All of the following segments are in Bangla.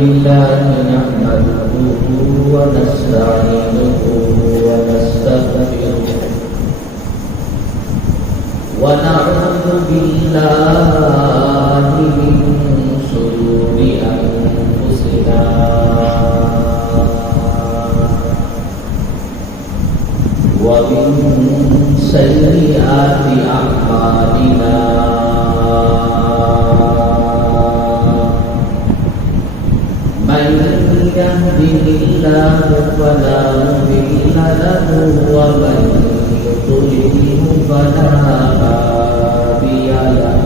لله نحمده ونستعينه ونستغفره ونعوذ بالله من شرور أنفسنا ومن سيئات أعمالنا من يهده الله فلا مضل له ومن يضلل فلا هادي له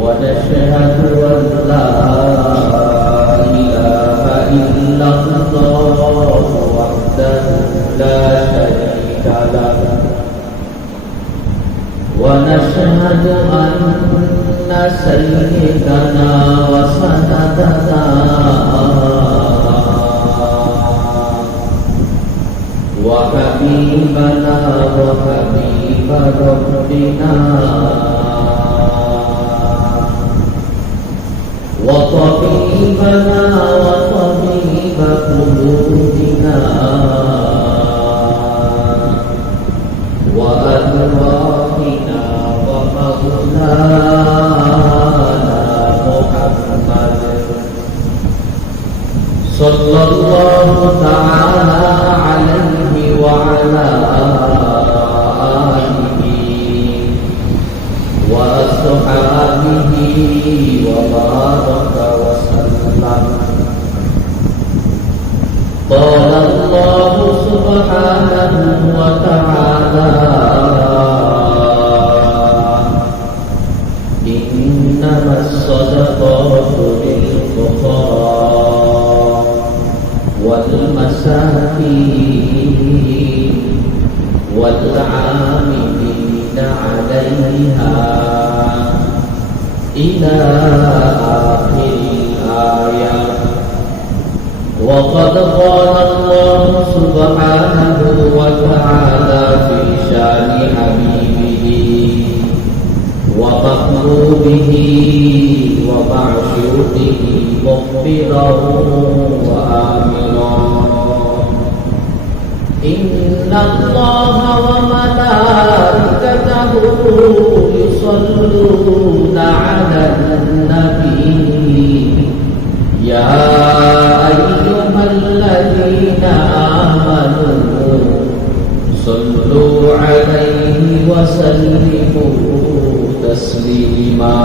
ونشهد أن لا إله إلا الله وحده لا شريك له ونشهد أن سيدنا وسندنا وحبيبنا وحبيب ربنا وطبيبنا وطبيب قلوبنا وأرواحنا ومولانا محمد صلى الله تعالى عليه وعلى آله وأصحابه وبارك وسلم. قال الله سبحانه وتعالى إنما الصدقات للفقراء والمساكين والعاملين عليها إلى آخر الآية. وقد قال الله سبحانه وتعالى في شأن حبيبه ومحبوبه ومعشوقه مخبرا وآمرا إن الله وملائكته يصلون على النبي يا أيها الذين آمنوا صلوا عليه وسلموا تسليما.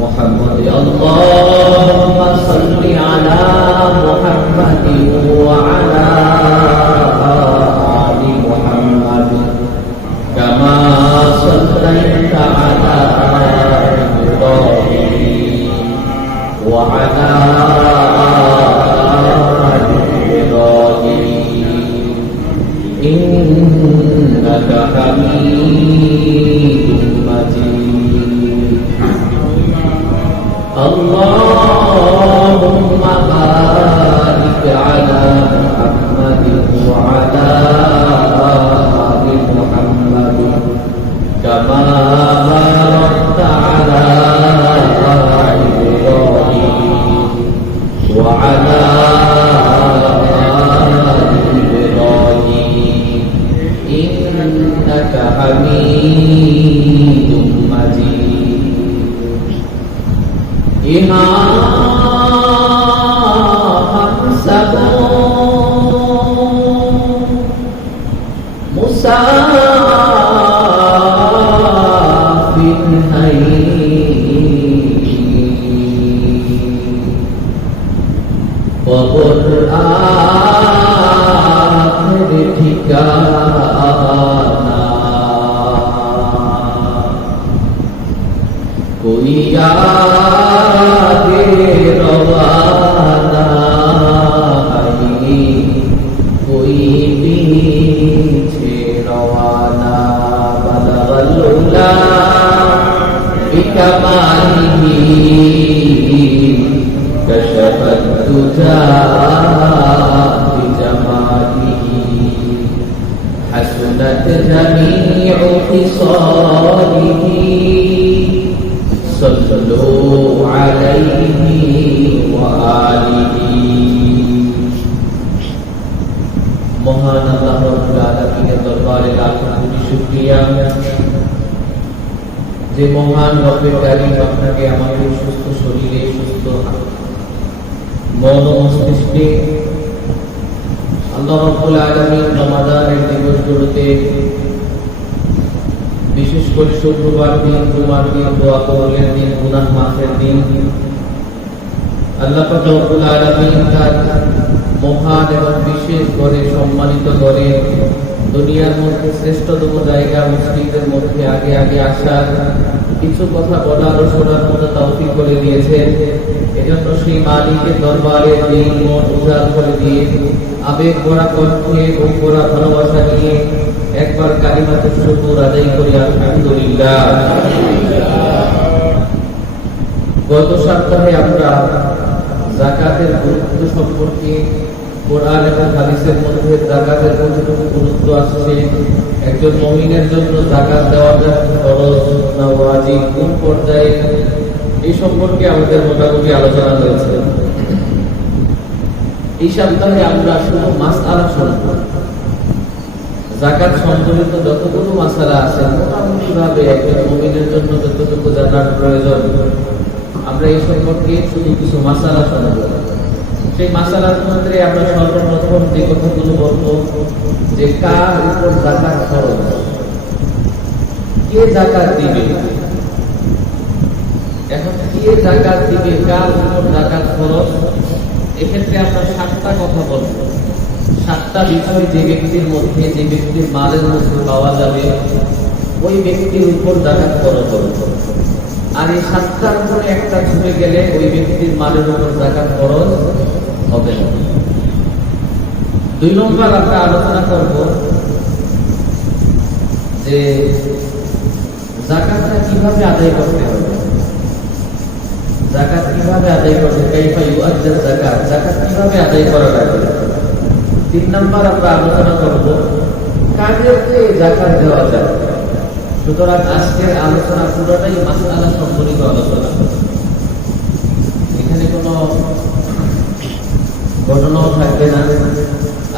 محمد اللهم صل على محمد وعلى آل محمد كما صليت على إبراهيم وعلى آل إبراهيم إنك حميد مجيد. اللهم بارك على محمد وعلى آل محمد كما باركت على إبراهيم وعلى آل إبراهيم إنك حميد مجيد. إمام سبون مسافر है কবর আখের ঠিকানা कोई आगे रवाना है कोई पीछे रवाना बलवल्ला बिकमालिही कशफत तुजा बिजमालिही हसनत जमीउ खिसालिही صلوا عليه وآله মহান আল্লাহ রাব্বুল আলামিনের দরবারে লাখ কোটি শুকরিয়া যে মহান রব্বুল কারীম আপনাকে আমাকে সুস্থ শরীরে সুস্থ মন ও মস্তিষ্কে আল্লাহ রাব্বুল আলামিন রমাদানের দিবসগুলোতে বিশেষ করে শুক্রবার দিন জুমার দিন দোয়া কবুলের দিন গুনাহ মাফের দিন আল্লাহ পাক রব্বুল আলামিন তার মহান এবং বিশেষ করে সম্মানিত করে দুনিয়ার মধ্যে শ্রেষ্ঠতম জায়গা মুসলিমদের মধ্যে আগে আগে আসার কিছু কথা বলার ও শোনার মতো তৌফিক করে দিয়েছেন। এজন্য সেই মালিকের দরবারে দিল মন উজাড় করে দিয়ে আবেগ ভরা কণ্ঠে এবং ভরা ভালোবাসা নিয়ে একবার কালিমাতুশ শুকর আদায় করি আলহামদুলিল্লাহ। গত সপ্তাহে আমরা যাকাতের গুরুত্ব সম্পর্কে কোরআন এবং হাদিসের মধ্যে যাকাতের কতটুকু গুরুত্ব আছে, একজন মুমিনের জন্য যাকাত দেওয়াটা ফরজ না ওয়াজিব, কোন পর্যায়ে, এই সম্পর্কে আমাদের মোটামুটি আলোচনা হয়েছে। এই সপ্তাহে আমরা শুধু মাসআলা শুনব। যাকাত সম্পর্কিত যতগুলো মাসআলা আছে মোটামুটি ভাবে একজন মুমিনের জন্য যতটুকু জানার প্রয়োজন আমরা এই সম্পর্কে শুধু কিছু মাসআলা শুনব। সেই মাসআলার মধ্যে আমরা সর্বপ্রথম যে কথাগুলো বলবো যে কার উপর যাকাত ফরজ, কে যাকাত দিবে। এখন কে যাকাত দিবে, কার উপর যাকাত ফরজ, এক্ষেত্রে আমরা 7টা কথা বলবো। 7টা বিষয় যে ব্যক্তির মধ্যে, যে ব্যক্তির মালের মধ্যে পাওয়া যাবে ওই ব্যক্তির উপর যাকাত ফরজ হবে। আর এই 7টার উপরে একটা ছুটে গেলে ওই ব্যক্তির মালের উপর যাকাত ফরজ হবে না। 2 নম্বর আমরা আলোচনা করব যে যাকাতটা কিভাবে আদায় করতে হবে। যাকাত কিভাবে আদায় করতে, কাইফা ইউআদ্দার যাকাত, যাকাত কিভাবে আদায় করা লাগে। 3 নম্বর আমরা আলোচনা করব কাদেরকে যাকাত দেওয়া যায়। সুতরাং আজকের আলোচনা পুরোটাই মাসআলা সম্পর্কিত আলোচনা, এখানে কোনো ঘটনাও থাকবে না।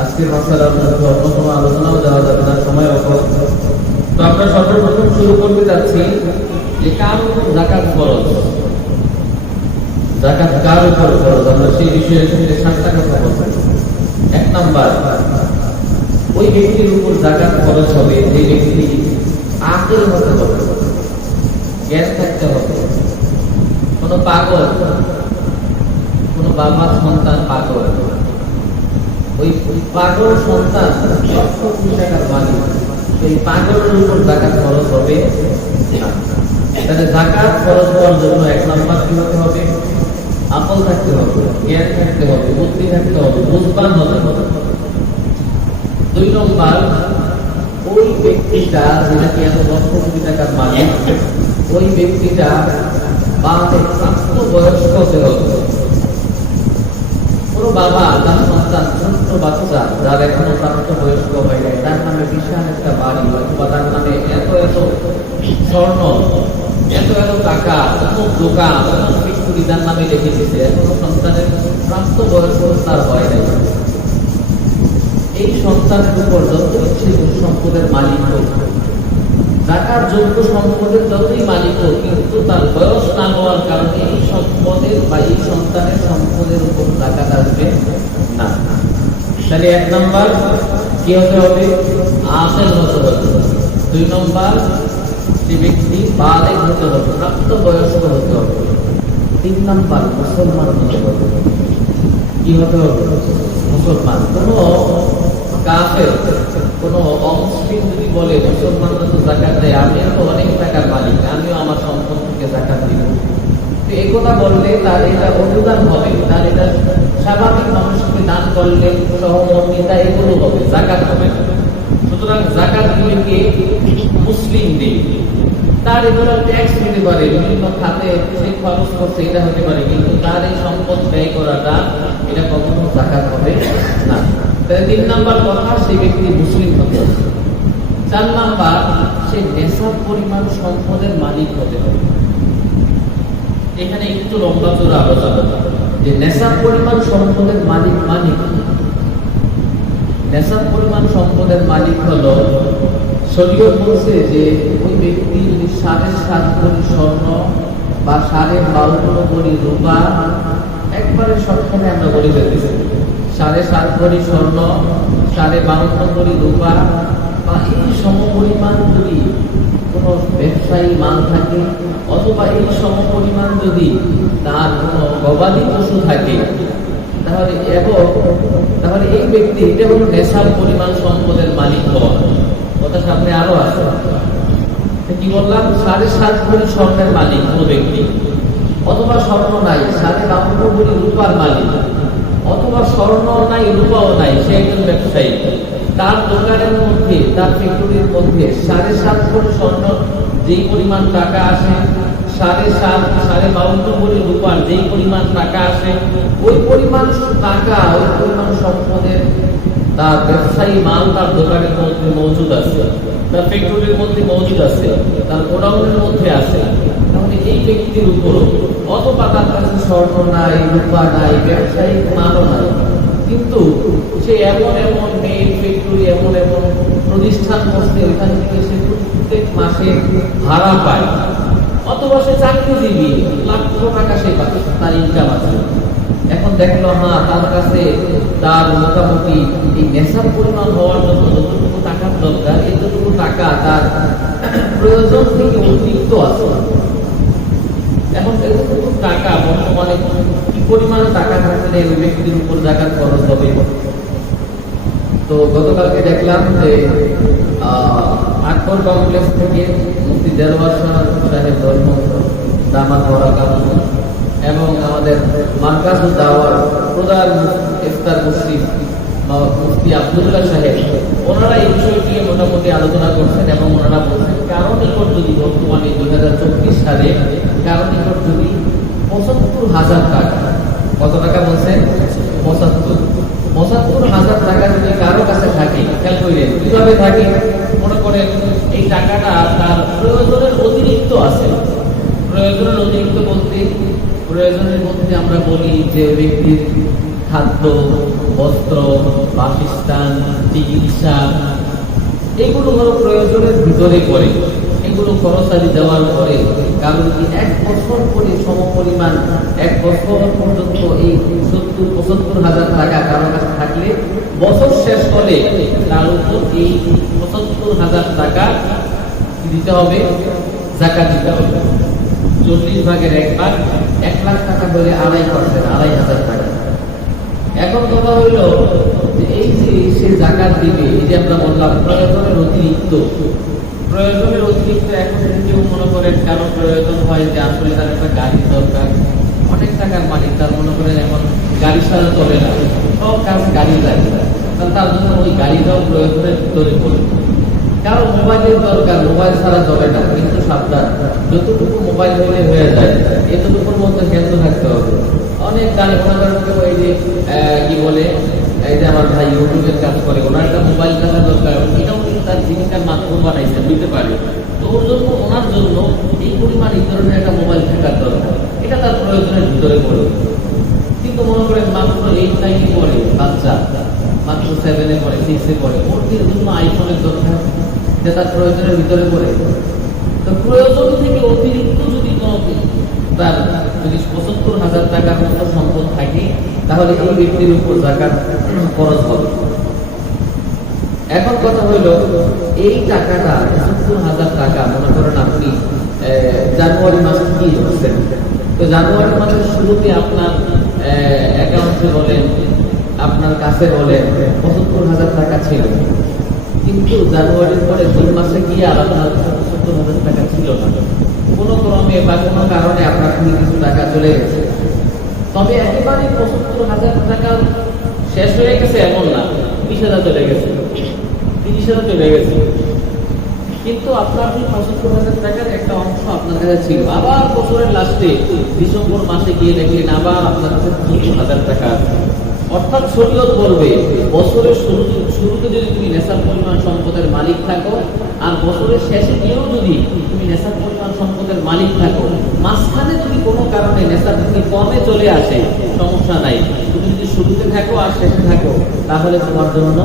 আজকের মাসআলার মধ্যে অন্য কোনো আলোচনাও দেওয়া যাবে না, সময় অভাব। তো আমরা সর্বপ্রথম শুরু করতে যাচ্ছি যে কার উপর যাকাত ফরজ, যাকাত কার উপর ফরজ, আমরা সেই বিষয়ে 7টা কথা বলবো। 1 নম্বর, ওই ব্যক্তির উপর যাকাত ফরজ হবে যে ব্যক্তি আকল হতে হবে, জ্ঞান থাকতে হবে। কোন পাগল, কোন বাবার সন্তান পাগল, ওই পাগল সন্তান 1,00,000 টাকার মালিক, সেই পাগলের উপর যাকাত ফরজ হবে না। তাহলে যাকাত ফরজ হওয়ার জন্য 1 নম্বর কি হতে হবে, আকল থাকতে হবে, জ্ঞান থাকতে হবে, বুদ্ধি থাকতে হবে, বুঝবান হতে হবে। 2 নম্বর, ওই ব্যক্তিটা যেটা কি 1,00,000 টাকার মালিক, ওই ব্যক্তিটা প্রাপ্তবয়স্ক হতে হবে। কোন বাবা তার সন্তান ছোট্ট বাচ্চা যার এখনো প্রাপ্তবয়স্ক হয়ে যায়, তার নামে বিশাল একটা বাড়ি অথবা তার নামে এত এত স্বর্ণ, এত এত টাকা, অমুক দোকান, অমুক ফ্যাক্টরি তার নামে লিখে দিচ্ছে, এখনো সন্তানের প্রাপ্তবয়স্ক তার হয় নাই। এই সন্তানের উপর যত ইচ্ছে সম্পদের মালিক হোক, যাকাত যোগ্য সম্পদের যতই মালিক হোক, কিন্তু তার বয়স না হওয়ার কারণে এই সম্পদের বা এই সন্তানের সম্পদের উপর যাকাত আসবে না। তাহলে 1 নম্বর কি হতে হবে, আকল হতে হবে। 2 নম্বর, সে ব্যক্তি বালেগ হতে হবে, প্রাপ্তবয়স্ক হতে হবে। 3 নম্বর, মুসলমান হতে হবে। কি হতে হবে, মুসলমান। কোন কাফের, কোন অমুসলিম যদি বলে মুসলমানরা তো যাকাত দেয়, আমিও তো অনেক টাকার মালিক, আমিও আমার সম্পদ থেকে যাকাত দিব, তো এই কথা বললে তার এটা অনুদান হবে, তার এটা স্বাভাবিক মানুষকে দান করলে সহমর্মিতা এগুলো হবে, যাকাত হবে না। সুতরাং যাকাত দিলে কে, মুসলিম দিন। তার এগুলো ট্যাক্স দিতে পারে, বিভিন্ন খাতে সে খরচ করছে, এটা হতে পারে, কিন্তু তার এই সম্পদ ব্যয় করাটা এটা কখনো যাকাত হবে না। 3 নম্বর কথা, সেই ব্যক্তি মুসলিম হতে হবে। 4 নম্বর, সে নেশাব পরিমাণ সম্পদের মালিক হতে হবে। এখানে একটু লম্বা চড়া আলোচনা যে নেশাব পরিমাণ সম্পদের মালিক নেশাব পরিমাণ সম্পদের মালিক হলো, শরীয়ত বলছে যে ওই ব্যক্তি যদি 7.5 ভরি স্বর্ণ বা 52 ভরি রূপা, একবারে সবখানে আমরা বলে ফেলতেছি 7.5 ভরি স্বর্ণ, 52 ভরি রূপা বা এই সমপরিমাণ যদি কোনো ব্যবসায়ী মাল থাকে, অথবা এই সমপরিমাণ যদি তার কোনো গবাদি পশু থাকে, তাহলে এই ব্যক্তি এটা হলো নেশার পরিমাণ সম্পদের মালিক হওয়া। কথা সামনে আরো আছে, কি বললাম? 7.5 ভরি স্বর্ণের মালিক কোন ব্যক্তি, অথবা স্বর্ণ নাই 52 ভরি রূপার মালিক, অথবা স্বর্ণ নাই রূপাও নাই, সে একজন ব্যবসায়ী, তার দোকানের মধ্যে তার ফ্যাক্টরির মধ্যে 7.5 ভরি স্বর্ণ যেই পরিমাণ টাকা আসে, 52 ভরি রূপার যেই পরিমাণ টাকা আসে, ওই পরিমাণ টাকা ওই পরিমাণ সম্পদের তার ব্যবসায়ী মাল তার দোকানের মধ্যে মজুদ আছে, তার ফ্যাক্টরির মধ্যে মজুদ আছে, তার গোডাউনের মধ্যে আছে। তাহলে এই ব্যক্তির উপর, অথবা তার কাছে স্বর্ণ নাই রূপা নাই ব্যবসায়িক মালও নাই, কিন্তু সে এমন মেইন ফ্যাক্টরি এমন প্রতিষ্ঠান করছে, ওইখান থেকে সে প্রত্যেক মাসে ভাড়া পায়, অথবা সে চাকরিজীবী, লাখ টাকা সে পাচ্ছে, তার ইনকাম আছে। এখন দেখলো তার কাছে তার মোটামুটি এই নেশার পরিমাণ হওয়ার জন্য যতটুকু টাকার দরকার, এতটুকু টাকা তার প্রয়োজন থেকে অতিরিক্ত আছে। এখন এতটুকু টাকা বর্তমানে কি পরিমাণে টাকা থাকলে ওই ব্যক্তির উপর জাকাত খরচ হবে? তো গতকালকে দেখলাম যে আকবর কমপ্লেক্স থেকে মুফতি দেরওয়ার সাহেব ধর্ম দামাত বরাকাত এবং আমাদের মার্কাজুদ দাওয়ার প্রধান ইফতার মুফতি আব্দুল্লাহ সাহেব, ওনারা এই বিষয়টি মোটামুটি আলোচনা করছেন এবং ওনারা বলছেন কারো নিকট যদি বর্তমানে 2024 সালে কারো নিকট যদি 75,000 টাকা, কত টাকা বলছেন? 75,000 টাকা যদি কারো কাছে থাকে, খেয়াল করেন কিভাবে থাকে, মনে করেন এই টাকাটা তার প্রয়োজনের অতিরিক্ত আছে। প্রয়োজনের অতিরিক্ত বলতে, প্রয়োজনের মধ্যে আমরা বলি যে ব্যক্তির খাদ্য, বস্ত্র, বাসস্থান, চিকিৎসা, এগুলো হলো প্রয়োজনের ভিতরে পড়ে। এগুলো খরচালি দেওয়ার পরে কারণ কি 1 বছর করে সমপরিমাণ 1 বছর পর্যন্ত এই 70-75,000 টাকা কারো কাছে থাকলে, বছর শেষ হলে তার উপর এই 75,000 টাকা দিতে হবে, যাকাত দিতে হবে। 40 ভাগের 1 ভাগ, 1 লাখ টাকা হলে 2.5% টাকা। এখন কথা হইল যে এই যে সে যাকাত দিবে, এই যে আমরা বললাম প্রয়োজনের অতিরিক্ত, এখন কেউ মনে করেন কারো প্রয়োজন হয় যে আসলে তার একটা গাড়ির দরকার, অনেক টাকার মালিক, তার মনে করেন এখন গাড়ি ছাড়া চলে না, সব কাজ গাড়ি লাগে, তার জন্য ওই গাড়িটাও প্রয়োজনের ভিতরে পড়ে। কারো মোবাইলের দরকার, মোবাইল ছাড়া চলে না, কিন্তু সাবধান, যতটুকু মোবাইল হলে হয়ে যায় এতটুকুর মধ্যে ক্ষেত্র থাকতে হবে। অনেক গাড়ি মনে করেন কেউ এই যে কি বলে, এই যে আমার ভাই ইউটিউবের কাজ করে, ওনার একটা মোবাইল থাকা দরকার, এটাও কিন্তু তার জীবিকার মাধ্যম বানাইছে, বুঝতে পারে। তো ওনার জন্য এই পরিমাণ এই ধরনের একটা মোবাইল থাকার দরকার, এটা তার প্রয়োজনের ভিতরে পড়ে। কিন্তু মনে করেন মাত্র 8-9 পড়ে বাচ্চা, মাত্র 7-এ পড়ে, 6-এ পড়ে, ওর জন্য আইফোনের দরকার, যে তার প্রয়োজনের ভিতরে পড়ে। তো প্রয়োজন থেকে অতিরিক্ত যদি তার যদি 75,000 টাকার মতো সম্পদ থাকে, তাহলে এই ব্যক্তির উপর যাকাত খরচ হবে। এখন কথা হইল এই টাকাটা 75,000 টাকা মনে করেন আপনি জানুয়ারি মাসে কি ধরছেন, তো জানুয়ারি মাসের শুরুতে আপনার অ্যাকাউন্টে বলেন, আপনার কাছে বলেন 75,000 টাকা ছিল, কিন্তু জানুয়ারির পরে 2 মাসে গিয়ে আর আপনার 75,000 টাকা ছিল না, কোনো ক্রমে বা কোনো কারণে আপনার কিছু টাকা চলে গেছে। তবে একেবারে 75,000 টাকা শেষ হয়ে গেছে এমন না, 20,000 চলে গেছে, 30,000 চলে গেছে, কিন্তু আপনার 75,000 টাকার একটা অংশ আপনার কাছে ছিল। আবার বছরের লাস্টে ডিসেম্বর মাসে গিয়ে দেখলেন আবার আপনার কাছে 75,000 টাকা আছে। অর্থাৎ শরীয়ত বলবে বছরের শুরুতে যদি তুমি নেশার পরিমাণ সম্পদের মালিক থাকো, আর বছরের শেষে গিয়েও যদি তুমি নেশার পরিমাণ সম্পদের মালিক থাকো, মাঝখানে যদি কোনো কারণে নেশার থেকে কমে চলে আসে, সমস্যা নাই। তুমি যদি শুরুতে থাকো আর শেষে থাকো, তাহলে তোমার জন্য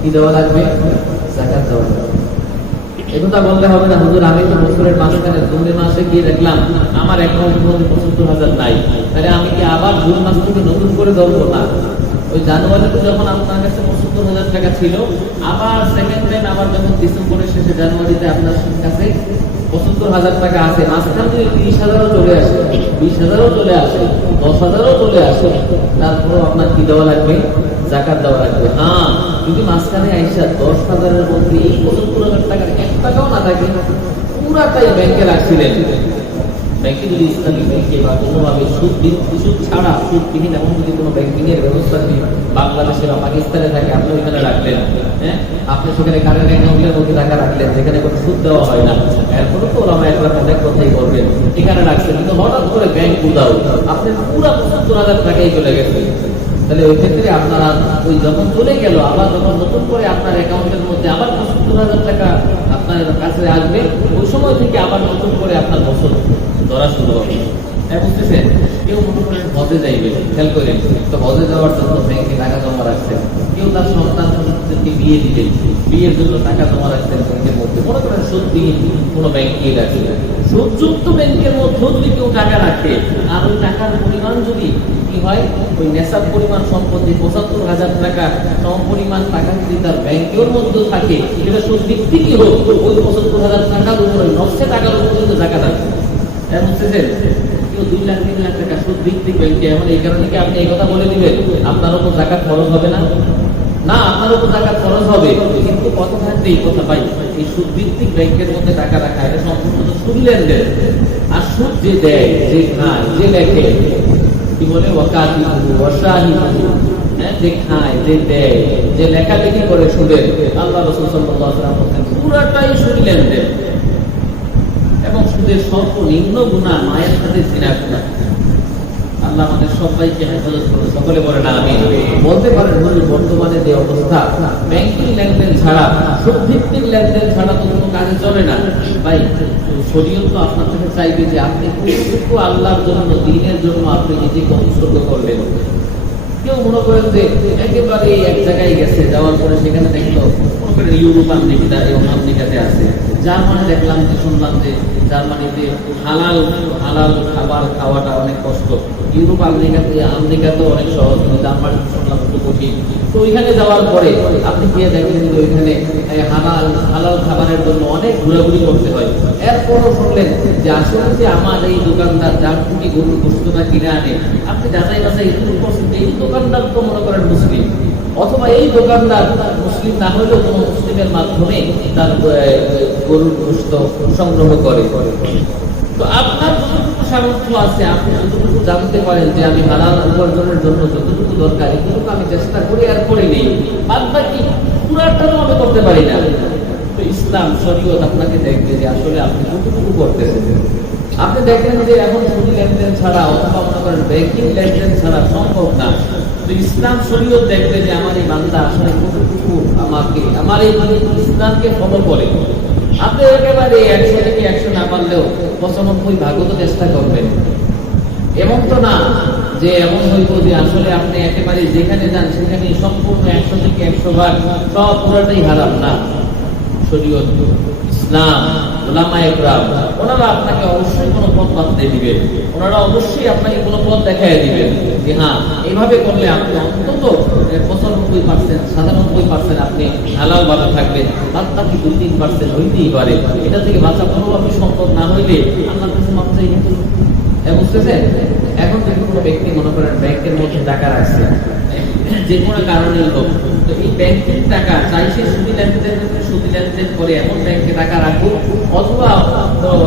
কি দেওয়া লাগবে? যাকাত দেওয়া লাগবে। একথা বললে হবে না, হুজুর আমি তো বছরের মাঝখানে জুন মাসে গিয়ে দেখলাম আমার অ্যাকাউন্টের মধ্যে ৭৫,০০০ নাই, তাহলে আমি কি আবার জুন মাস থেকে নতুন করে ধরবো? না, ওই জানুয়ারিতে যখন আপনার কাছে ৭৫,০০০ টাকা ছিল, আবার সেকেন্ড টাইম আবার যখন ডিসেম্বরের শেষে জানুয়ারিতে আপনার কাছে ৭৫,০০০ টাকা আছে, মাঝখান থেকে ৩০,০০০ও চলে আসে, ২০,০০০ও চলে আসে, ১০,০০০ও চলে আসে, তারপরও আপনার কি দেওয়া লাগবে? যাকাত দেওয়া লাগবে। হ্যাঁ, যদি মাঝখানে আইসা ১০,০০০-এর মধ্যে এই ৭৫,০০০ টাকার ১ টাকাও না থাকে, পুরাটাই ব্যাংকে রাখছিলেন, ব্যাংকে যদি ইসলামী ব্যাংকে বা কোনোভাবে সুদ ছাড়া সুদবিহীন এমন যদি কোনো ব্যাংকিং এর ব্যবস্থা যদি বাংলাদেশে বা পাকিস্তানে থাকে, আপনি ওইখানে রাখলেন, হ্যাঁ, আপনি সেখানে কারেন্ট অ্যাকাউন্টের মধ্যে টাকা রাখলেন যেখানে কোনো সুদ দেওয়া হয় না, এরপরে তো ওরা একবার অনেক কথাই করবেন, এখানে রাখছেন, কিন্তু হঠাৎ করে ব্যাংক উদাও, আপনার পুরো ৭৫,০০০ টাকাই চলে গেছে, তাহলে ওই ক্ষেত্রে আপনারা ওই যখন চলে গেল, আবার যখন নতুন করে আপনার অ্যাকাউন্টের মধ্যে আবার ৭৫,০০০ টাকা আপনার কাছে আসবে, ওই সময় থেকে আবার নতুন করে আপনার বছর ধরা শুরু হবে। বুঝতেছেন? কেউ মনে করেন হজে যাইবে, খেয়াল করেন, তো হজে যাওয়ার জন্য ব্যাংকে টাকা জমা রাখছেন, কেউ তার সন্তানকে বিয়ে দিলেন, বিয়ের জন্য টাকা জমা রাখছেন ব্যাংকের মধ্যে, মনে করেন সুদবিহীন কোনো ব্যাংকে রাখছেন, সুদযুক্ত ব্যাংকের মধ্যেও যদি কেউ টাকা রাখে, আর ওই টাকার পরিমাণ যদি কি হয়, ওই নেশার পরিমাণ সম্পত্তি ৭৫,০০০ টাকা সমপরিমাণ টাকা যদি তার ব্যাংকের মধ্যে থাকে, এটা সুদভিত্তিকই হোক, ওই ৭৫,০০০ টাকার উপরে ৯০০ টাকার উপরে কিন্তু জাকাত আছে। বুঝতেছেন? কেউ ২ লাখ ৩ লাখ টাকা সুদ ভিত্তিক ব্যাংকে, এখন এই কারণে কি আপনি এই কথা বলে দিবেন আপনার উপর জাকাত খরচ হবে না? না, আপনার উপর জাকাত খরচ হবে, কিন্তু কত থাকবে এই কথা ভাই, এই সুদ ভিত্তিক ব্যাংকের মধ্যে টাকা রাখা এটা সম্পূর্ণ সুদ লেনদেন, আর সুদ যে দেয়, যে খায়, যে লেখে, কি বলে ওয়াকাতিবু ওয়াশাহিদু, হ্যাঁ, যে খায়, যে দেয়, যে লেখালেখি করে সুদের, আল্লাহ রাসূল সাল্লাল্লাহু আলাইহি ওয়াসাল্লাম বলেন পুরাটাই সুদ লেনদেন, এবং সুদের সর্বনিম্ন গুনাহ মায়ের সাথে জিনা করা। আল্লাহ আমাদের সবাইকে হেফাজত করুন, সকলে বলেন আমিন। বলতে পারেন হুজুর বর্তমানে যে অবস্থা, ব্যাংকিং লেনদেন ছাড়া, সুদ ভিত্তিক লেনদেন ছাড়া তো কোনো কাজে চলে না। ভাই শরীয়ত তো আপনার কাছে চাইবে যে আপনি কতটুকু আল্লাহর জন্য, দ্বীনের জন্য আপনি নিজেকে উৎসর্গ করবেন। কেউ মনে করেন যে একেবারে এক জায়গায় গেছে, যাওয়ার পরে সেখানে দেখলো মনে করেন ইউরোপ আমেরিকা এবং আমেরিকাতে আছে, জার্মানি দেখলাম যে শুনলাম যে জার্মানিতে হালাল হালাল খাবার খাওয়াটা অনেক কষ্ট, ইউরোপ আমেরিকাতেও অনেক সহজ, জার্মানি শুনলাম একটু কঠিন। তো ওইখানে যাওয়ার পরে আপনি গিয়ে দেখবেন যে ওইখানে হালাল হালাল খাবারের জন্য অনেক ঘোরাঘুরি করতে হয়। এরপরও শুনলেন যে আসলে যে আমার এই দোকানদার যার থেকে গরুর গোস্তটা কিনে আনে, আপনি যাচাই বাছাই শুরু করছেন এই দোকানদার তো মনে করেন মুসলিম, অথবা এই দোকানদার মুসলিম না হলেও কোনো মুসলিমের মাধ্যমে তার গরুর গোস্ত সংগ্রহ করে। তো আপনার যতটুকু সামর্থ্য আছে, আপনি যতটুকু জানতে পারেন যে আমি হালাল উপার্জনের জন্য যতটুকু দরকার এতটুকু আমি চেষ্টা করি আর করে নেই, বাদ বাকি পুরাটাও আমি করতে পারি না। তো ইসলাম শরীয়ত আপনাকে দেখবে যে আসলে আপনি কতটুকু করতেছেন। আপনি দেখেন যে এখন সুদ লেনদেন ছাড়া অথবা মনে করেন ব্যাংকিং লেনদেন ছাড়া সম্ভব না, তো ইসলাম শরীয়ত দেখবে যে আমার এই বান্দা আসলে কতটুকু আমাকে আমার এই ইসলামকে ফলো করে। আপনি একেবারে ১০০ থেকে ১০০ না পারলেও ৯৫ ভাগও তো চেষ্টা করবেন। এমন তো না যে এমন হইব যে আসলে আপনি একেবারে যেখানে যান সেখানে সম্পূর্ণ ১০০ থেকে ১০০ ভাগ সব পুরোটাই হারাম না। শরীয়ত, ইসলাম, উলামায়ে কেরাম ওনারা আপনাকে অবশ্যই কোনো পথ বাতলে দিবেন, ওনারা অবশ্যই আপনাকে কোনো পথ দেখায় দিবেন যে হ্যাঁ এইভাবে করলে আপনি অন্তত ৯৫%, ৯৭% আপনি হালাল ভাবে থাকবেন, বাদ বাকি ২-৩% হইতেই পারে। এটা থেকে বাঁচা কোনোভাবে সম্ভব না হইলে আল্লাহর কাছে মাপ চাইবেন। বুঝতেছেন? এখন যদি কোনো ব্যক্তি মনে করেন ব্যাংকের মধ্যে টাকা রাখছে যে কোনো কারণে লোক, তো এই ব্যাংকের টাকা চাই সে সুদি লেনদেন করে এমন ব্যাংকে টাকা রাখুক, অথবা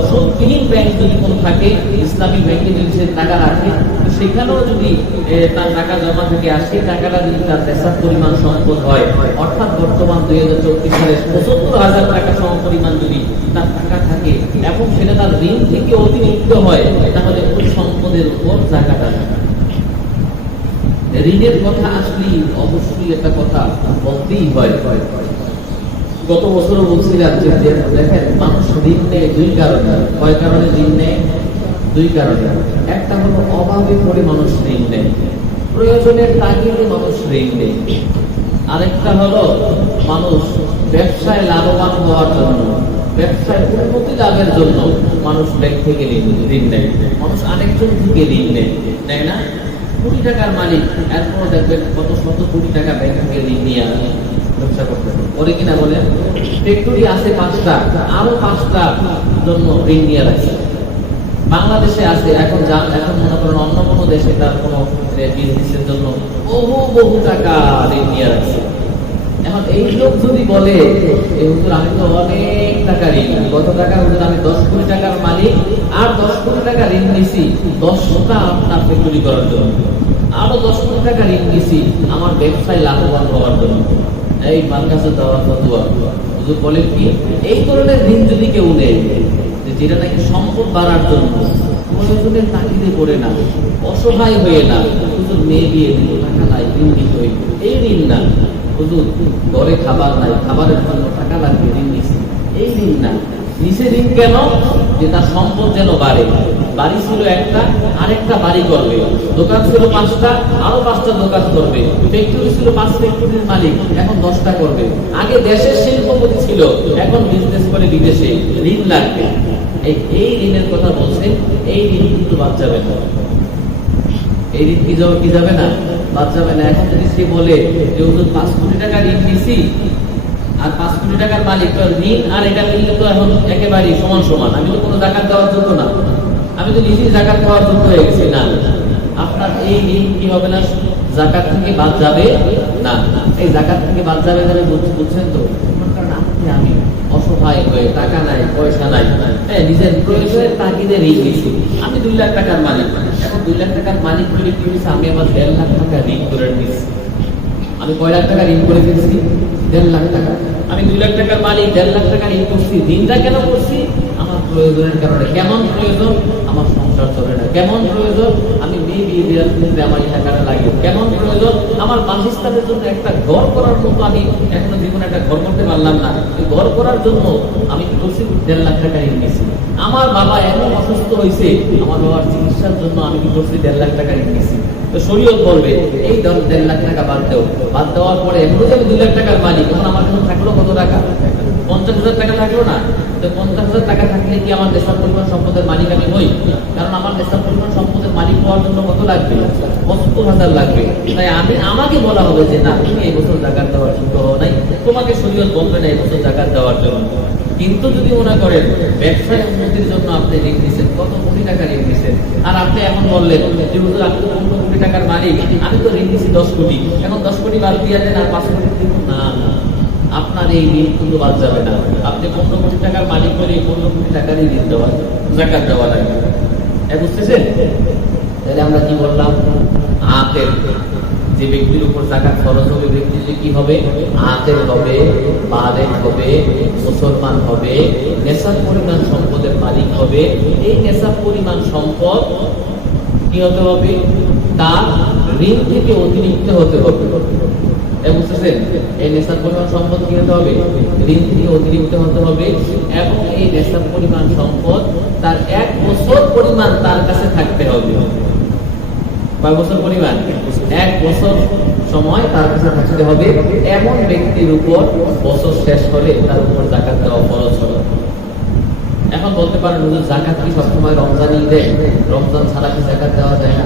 সুদবিহীন ব্যাংক যদি কোনো থাকে, ইসলামিক ব্যাংকে যদি সে টাকা রাখে, তো সেখানেও যদি তার টাকা জমা থেকে আসে, টাকাটা যদি তার নেশার পরিমাণ সম্পদ হয়, অর্থাৎ বর্তমান ২০৩৪ সালে ৭৫,০০০ টাকা সমপরিমাণ যদি তার টাকা থাকে এবং সেটা তার ঋণ থেকে অতিরিক্ত হয়, তাহলে ওই সম্পদের উপর জাকাত আসবে। ঋণের কথা আসলেই অবশ্যই একটা কথা বলতেই হয়। গত বছরও বলছিলাম যে দেখেন মানুষ ঋণ নেয় দুই কারণে। কয় কারণে ঋণ নেয়? দুই কারণে। একটা হলো অভাবে পড়ে মানুষ ঋণ নেয়, প্রয়োজনের তাগিদে মানুষ ঋণ নেয়। আরেকটা হলো মানুষ ব্যবসায় লাভবান হওয়ার জন্য, ব্যবসায় উন্নতি লাভের জন্য মানুষ ব্যাংক থেকে ঋণ নেয়, মানুষ আরেকজন থেকে ঋণ নেয় না? কোটি টাকার মালিক, এরপরও দেখবেন কত শত কোটি টাকা ব্যাংক থেকে ঋণ নিয়ে ব্যবসা করতেছে, ওরে কিনা বলেন? ফ্যাক্টরি আছে 5টা, আরো 5টা জন্য ঋণ নিয়ে রাখছে। বাংলাদেশে আছে, এখন মনে করেন অন্য কোনো দেশে তার কোনো বিজনেসের জন্য বহু টাকা ঋণ নিয়ে রাখছে। এখন এই লোক যদি বলে হুজুর আমি তো অনেক টাকা ঋণ, কত টাকা হুজুর? আমি 10 কোটি টাকার মালিক, আর 10 কোটি টাকা ঋণ নিছি 10টা আপনার ফ্যাক্টরি করার জন্য, আরো 10 কোটি টাকা ঋণ নিছি আমার ব্যবসায় লাভবান হওয়ার জন্য। এই মার্কাসে দেওয়ার ফতোয়া হুজুর বলেন কি, এই ধরনের ঋণ যদি কেউ নেয় যেটা নাকি সম্পদ বাড়ার জন্য, প্রয়োজনের তাগিদে পড়ে না, অসহায় হয়ে না, হুজুর মেয়ে বিয়ে দিল টাকা নাই ঋণ দিতে হইল, এই ঋণ না। হুজুর ঘরে খাবার নাই, খাবারের জন্য টাকা লাগবে ঋণ নিছে, এই ঋণ না। নিচে ঋণ কেন? যে তার সম্পদ যেন বাড়ে। বাড়ি ছিল একটা, আরেকটা বাড়ি করবে। দোকান ছিল 5টা, আরো 5টা দোকান করবে। ফ্যাক্টরি ছিল 5 ফ্যাক্টরির মালিক, এখন 10টা করবে। আগে দেশের শিল্পপতি ছিল, এখন বিজনেস করে বিদেশে। ঋণ লাগবে, এই ঋণের কথা বলছে। এই ঋণ কিন্তু বাদ যাবে না, এই ঋণ কি যাবে না? বাদ যাবে না। এখন যদি সে বলে যে হুজুর 5 কোটি টাকা ঋণ নিছি, আর 5 কোটি টাকার মালিক, তো ঋণ আর এটা মিললে তো এখন একেবারে সমান সমান, আমি তো কোনো জাকাত দেওয়ার যোগ্য না, আমি তো নিজেই জাকাত দেওয়ার যোগ্য হয়ে গেছি না। আপনার এই ঋণ কি হবে না? জাকাত থেকে বাদ যাবে না। এই জাকাত থেকে বাদ যাবে যাবে বুঝছেন তো? কারণ আমি অসহায় হয়ে টাকা নাই, পয়সা নাই, নিজের প্রয়োজনের তাগিদে ঋণ নিছি। আমি 2 লাখ টাকার মালিক, এখন 2 লাখ টাকার মালিক করে কি হয়েছে? আমি আবার 1.5 লাখ টাকা ঋণ করে নিচ্ছি। আমি কয় লাখ টাকা ঋণ করে ফেলছি? 1.5 লাখ টাকা। আমি 2 লাখ টাকার মালিক, 1.5 লাখ টাকা ঋণ করছি। ঋণটা কেন করছি? আমার প্রয়োজনের কারণে। কেমন প্রয়োজন? আমার সংসার চলে না। কেমন প্রয়োজন? আমি মেয়ে বিয়ে দেওয়ার ক্ষেত্রে আমার এই টাকাটা লাগে। কেমন প্রয়োজন? আমার বাসস্থানের জন্য একটা ঘর করার মতো আমি এখনো জীবনে একটা ঘর করতে পারলাম না, এই ঘর করার জন্য আমি কি করছি? 1.5 লাখ টাকা ঋণ নিয়েছি। আমার বাবা এমন অসুস্থ হয়েছে, আমার বাবার চিকিৎসার জন্য আমি কি করছি? 1.5 লাখ টাকা ঋণ নিয়েছি। তো শরীয়ত বলবে এই 1.5 লাখ টাকা বাদ দেও। বাদ দেওয়ার পরে এমন যে আমি 2 লাখ টাকার মালিক, এখন আমার কাছে থাকলো কত টাকা? 50,000 টাকা থাকলো না? তো 50,000 টাকা থাকলে কি আমার দেশের পরিমাণ সম্পদের মালিক আমি হই? কারণ আমার দেশের পরিমাণ সম্পদের মালিক হওয়ার জন্য কত লাগবে? 70,000 লাগবে। তাই আমাকে বলা হবে যে না, তুমি এই বছর জাকাত দেওয়ার যোগ্য হও নাই, তোমাকে শরীয়ত বলবে না এই বছর জাকাত দেওয়ার জন্য। কিন্তু যদি মনে করেন ব্যবসায় উন্নতির জন্য আপনি ঋণ নিচ্ছেন, কত কোটি টাকা ঋণ নিচ্ছেন, আর আপনি এখন বললেন যে হুজুর আমি তো 15 কোটি টাকার মালিক, আমি তো ঋণ নিচ্ছি 10 কোটি, এখন 10 কোটি বাদ দিয়ে দেন আর 5 কোটি দিব না, আপনার এই ঋণ কিন্তু বাদ যাবে না। আপনি 15 কোটি টাকার মালিক করে 15 কোটি টাকারই ঋণ দেওয়া, জাকাত দেওয়া লাগবে। বুঝতেছেন? তাহলে আমরা কি বললাম? আতের যে ব্যক্তির উপর জাকাত খরচ হবে, ব্যক্তি যে কি হবে? আতের হবে, বালেক হবে, মুসলমান হবে, নেশাব পরিমাণ সম্পদের মালিক হবে। এই নেশাব পরিমাণ সম্পদ কি হতে হবে? তার ঋণ থেকে অতিরিক্ত হতে হবে। বুঝতেছেন? এই নেশাব পরিমাণ সম্পদ কি হতে হবে? ঋণ থেকে অতিরিক্ত হতে হবে। এবং এই নেশাব পরিমাণ সম্পদ তার 1 বছর পরিমাণ তার কাছে থাকতে হবে। কয় বছর পরিমাণ? 1 বছর সময় তার কাছে থাকতে হবে। এমন ব্যক্তির উপর বছর শেষ হলে তার উপর জাকাত দেওয়া ফরজ হবে। এখন বলতে পারেন হুজুর জাকাত কি সবসময় রমজানই দেয়? রমজান ছাড়া কি জাকাত দেওয়া যায় না?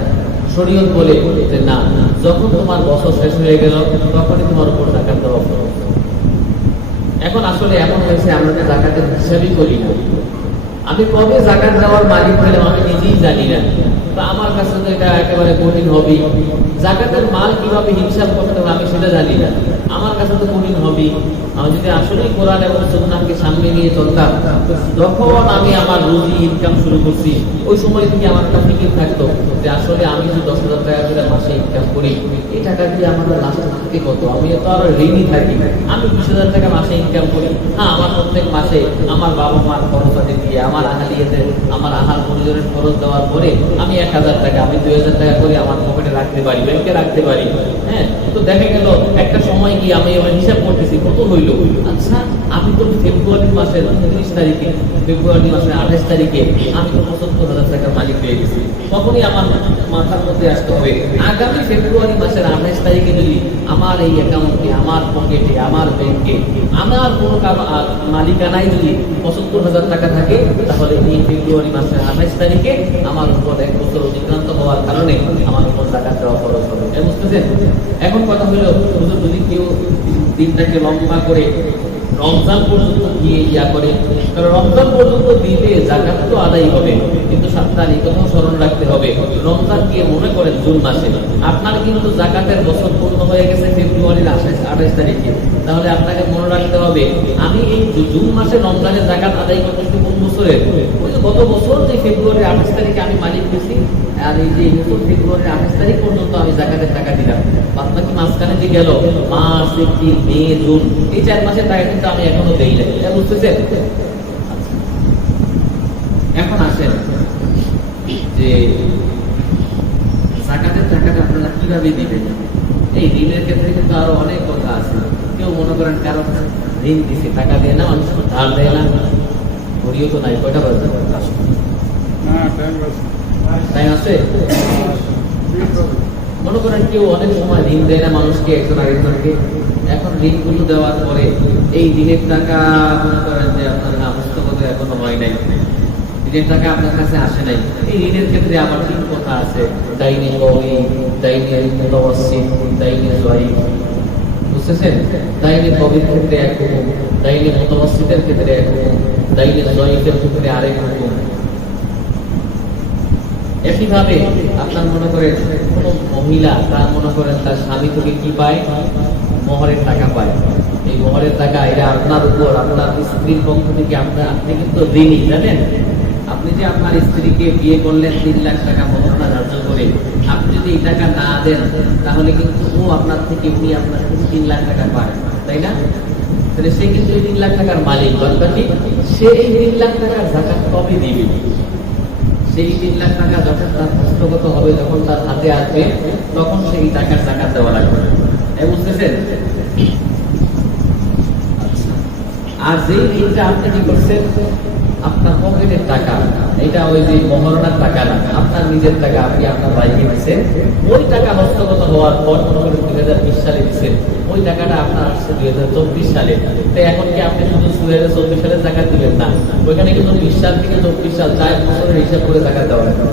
শরীয়ত বলে যে না, যখন তোমার বছর শেষ হয়ে গেল তখনই তোমার উপর জাকাত দেওয়া ফরজ। এখন আসলে এমন হয়েছে আমরা যে জাকাতের হিসাবই করি না। আমি কবে জাকাত দেওয়ার মালিক হইলাম আমি নিজেই জানি না। তো আমার কাছে তো এটা একেবারে কঠিন হবে। জাকাতের মাল কিভাবে হিসাব করতে হবে আমি সেটা জানি না, আমার কাছে তো কঠিন হবে। আমি যদি আসলেই কোরআন এবং সুন্নাহকে সামনে নিয়ে চলতাম, যখন আমি আমার রুজি ইনকাম শুরু করছি ওই সময় থেকে আমার একটা ফিকির থাকতো যে আসলে আমি যে 10,000 টাকা করে মাসে ইনকাম করি, এই টাকা দিয়ে আমার লাস্টে থাকতে কত? আমি তো আরো ঋণই থাকি। আমি 20,000 টাকা মাসে ইনকাম করি, হ্যাঁ আমার প্রত্যেক মাসে আমার বাবা মার খরচাতে দিয়ে, আমার আমার আহালিয়াতে আমার আহার পরিজনের খরচ দেওয়ার পরে আমি 1000 টাকা, আমি 2000 টাকা করে আমার পকেটে রাখতে পারি, ব্যাংকে রাখতে পারি। হ্যাঁ, তো দেখা গেল একটা সময় গিয়ে আমি এবার হিসাব করতেছি কত হইল। আচ্ছা, আমি তো ফেব্রুয়ারি মাসের 29 তারিখে, ফেব্রুয়ারি মাসের 28 তারিখে আমি তো 75,000 টাকার মালিক হয়ে গেছি। তখনই আমার মাথার মধ্যে আসতে হবে, আগামী ফেব্রুয়ারি মাসের 28 তারিখে যদি আমার এই অ্যাকাউন্টে, আমার পকেটে, আমার ব্যাংকে, আমার কোনো মালিকানায় যদি 75,000 টাকা থাকে, তাহলে এই ফেব্রুয়ারি মাসের 28 তারিখে আমার উপর 1 বছর অতিক্রান্ত হওয়ার কারণে আমার উপর জাকাত দেওয়া খরচ হবে। বুঝতেছেন? এখন কথা হলো, যদি কেউ দিনটাকে লম্বা করে রমজান পর্যন্ত দিয়ে করে, কারণ রমজান পর্যন্ত দিলে জাকাত তো আদায় হবে, কিন্তু সাবধান এই কথাও স্মরণ রাখতে হবে, রমজান গিয়ে মনে করেন জুন মাসে, আপনার কিন্তু জাকাতের বছর পূর্ণ হয়ে গেছে ফেব্রুয়ারির 28 তারিখে, তাহলে আপনাকে মনে রাখতে হবে আমি এই জুন মাসে রমজানের জাকাত আদায় করতেছি কোন বছরের? ওই যে গত বছর যে ফেব্রুয়ারির 28 তারিখে আমি মালিক হয়েছি, আর এই যে নতুন ফেব্রুয়ারির 28 তারিখ পর্যন্ত আমি জাকাতের টাকা দিলাম। বাকি মাঝখানে যে গেল মার্চ, এপ্রিল, মে, জুন, এই 4 মাসের টাকা কিন্তু আমি এখনো দেই নাই। এটা বুঝতেছেন? এখন আসেন যে জাকাতের টাকাটা আপনারা কিভাবে দিবেন। এই ঋণের ক্ষেত্রে কিন্তু আরো অনেক কথা আছে। কেউ মনে করেন কারো ঋণ দিছে, টাকা দেয় না, মানুষ ধার দেয় না, ঘড়িও তো নাই, কয়টা বাজে? টাইম আছে? মনে করেন কেউ অনেক সময় ঋণ দেয় না মানুষকে, একজন আরেকজনকে। এখন ঋণগুলো দেওয়ার পরে এই ঋণের টাকা মনে করেন যে আপনার হস্তগত এখনো হয় নাই, ঋণের টাকা আপনার কাছে আসে নাই। এই ঋণের ক্ষেত্রে আবার 3 কথা আছে, দাইনে কওয়ি, দাইনে মুতাওয়াসসিত, দাইনে যায়িফ। বুঝতেছেন? দাইনে কওয়ির ক্ষেত্রে এক হুকুম, দাইনে মুতাওয়াসসিতের ক্ষেত্রে এক হুকুম, দাইনে যায়িফের ক্ষেত্রে আরেক হুকুম। একইভাবে আপনার মনে করেন কোন মহিলা, তার মনে করেন তার স্বামী থেকে কি পায়? মোহরের টাকা পায়। এই মোহরের টাকা এটা আপনার উপর, আপনার স্ত্রীর পক্ষ থেকে আপনি কিন্তু ঋণী, জানেন? আপনি যে আপনার স্ত্রীকে বিয়ে করলেন 3 লাখ টাকা মোহরটা ধার্য করে, আপনি যদি এই টাকা না দেন, তাহলে কিন্তু ও আপনার থেকে, উনি আপনার থেকে 3 লাখ টাকা পায়, তাই না? তাহলে সে কিন্তু 3 লাখ টাকার মালিক। বাকি সে এই 3 লাখ টাকার জাকাত কবে দিবে? সেই 3 লাখ টাকা যখন তার হস্তগত হবে, যখন তার হাতে আসবে, তখন সেই টাকার জাকাত দেওয়া লাগবে। বুঝতেছেন? আর যেই ঋণটা আপনি কি করছেন, আপনার পকেটের টাকা, এটা ওই যে মহারণার টাকা না, আপনার নিজের টাকা, আপনি আপনার ভাইকে দিচ্ছেন, ওই টাকা হস্তগত হওয়ার পর মনে করেন 2020 সালে দিচ্ছেন, ওই টাকাটা আপনার আসছে 2024 সালে। তো এখন কি আপনি শুধু 2024 সালে জাকাত দিবেন না, ওইখানে কিন্তু 20 সাল থেকে 24 সাল 4 বছরের হিসাব করে জাকাত দেওয়া লাগবে।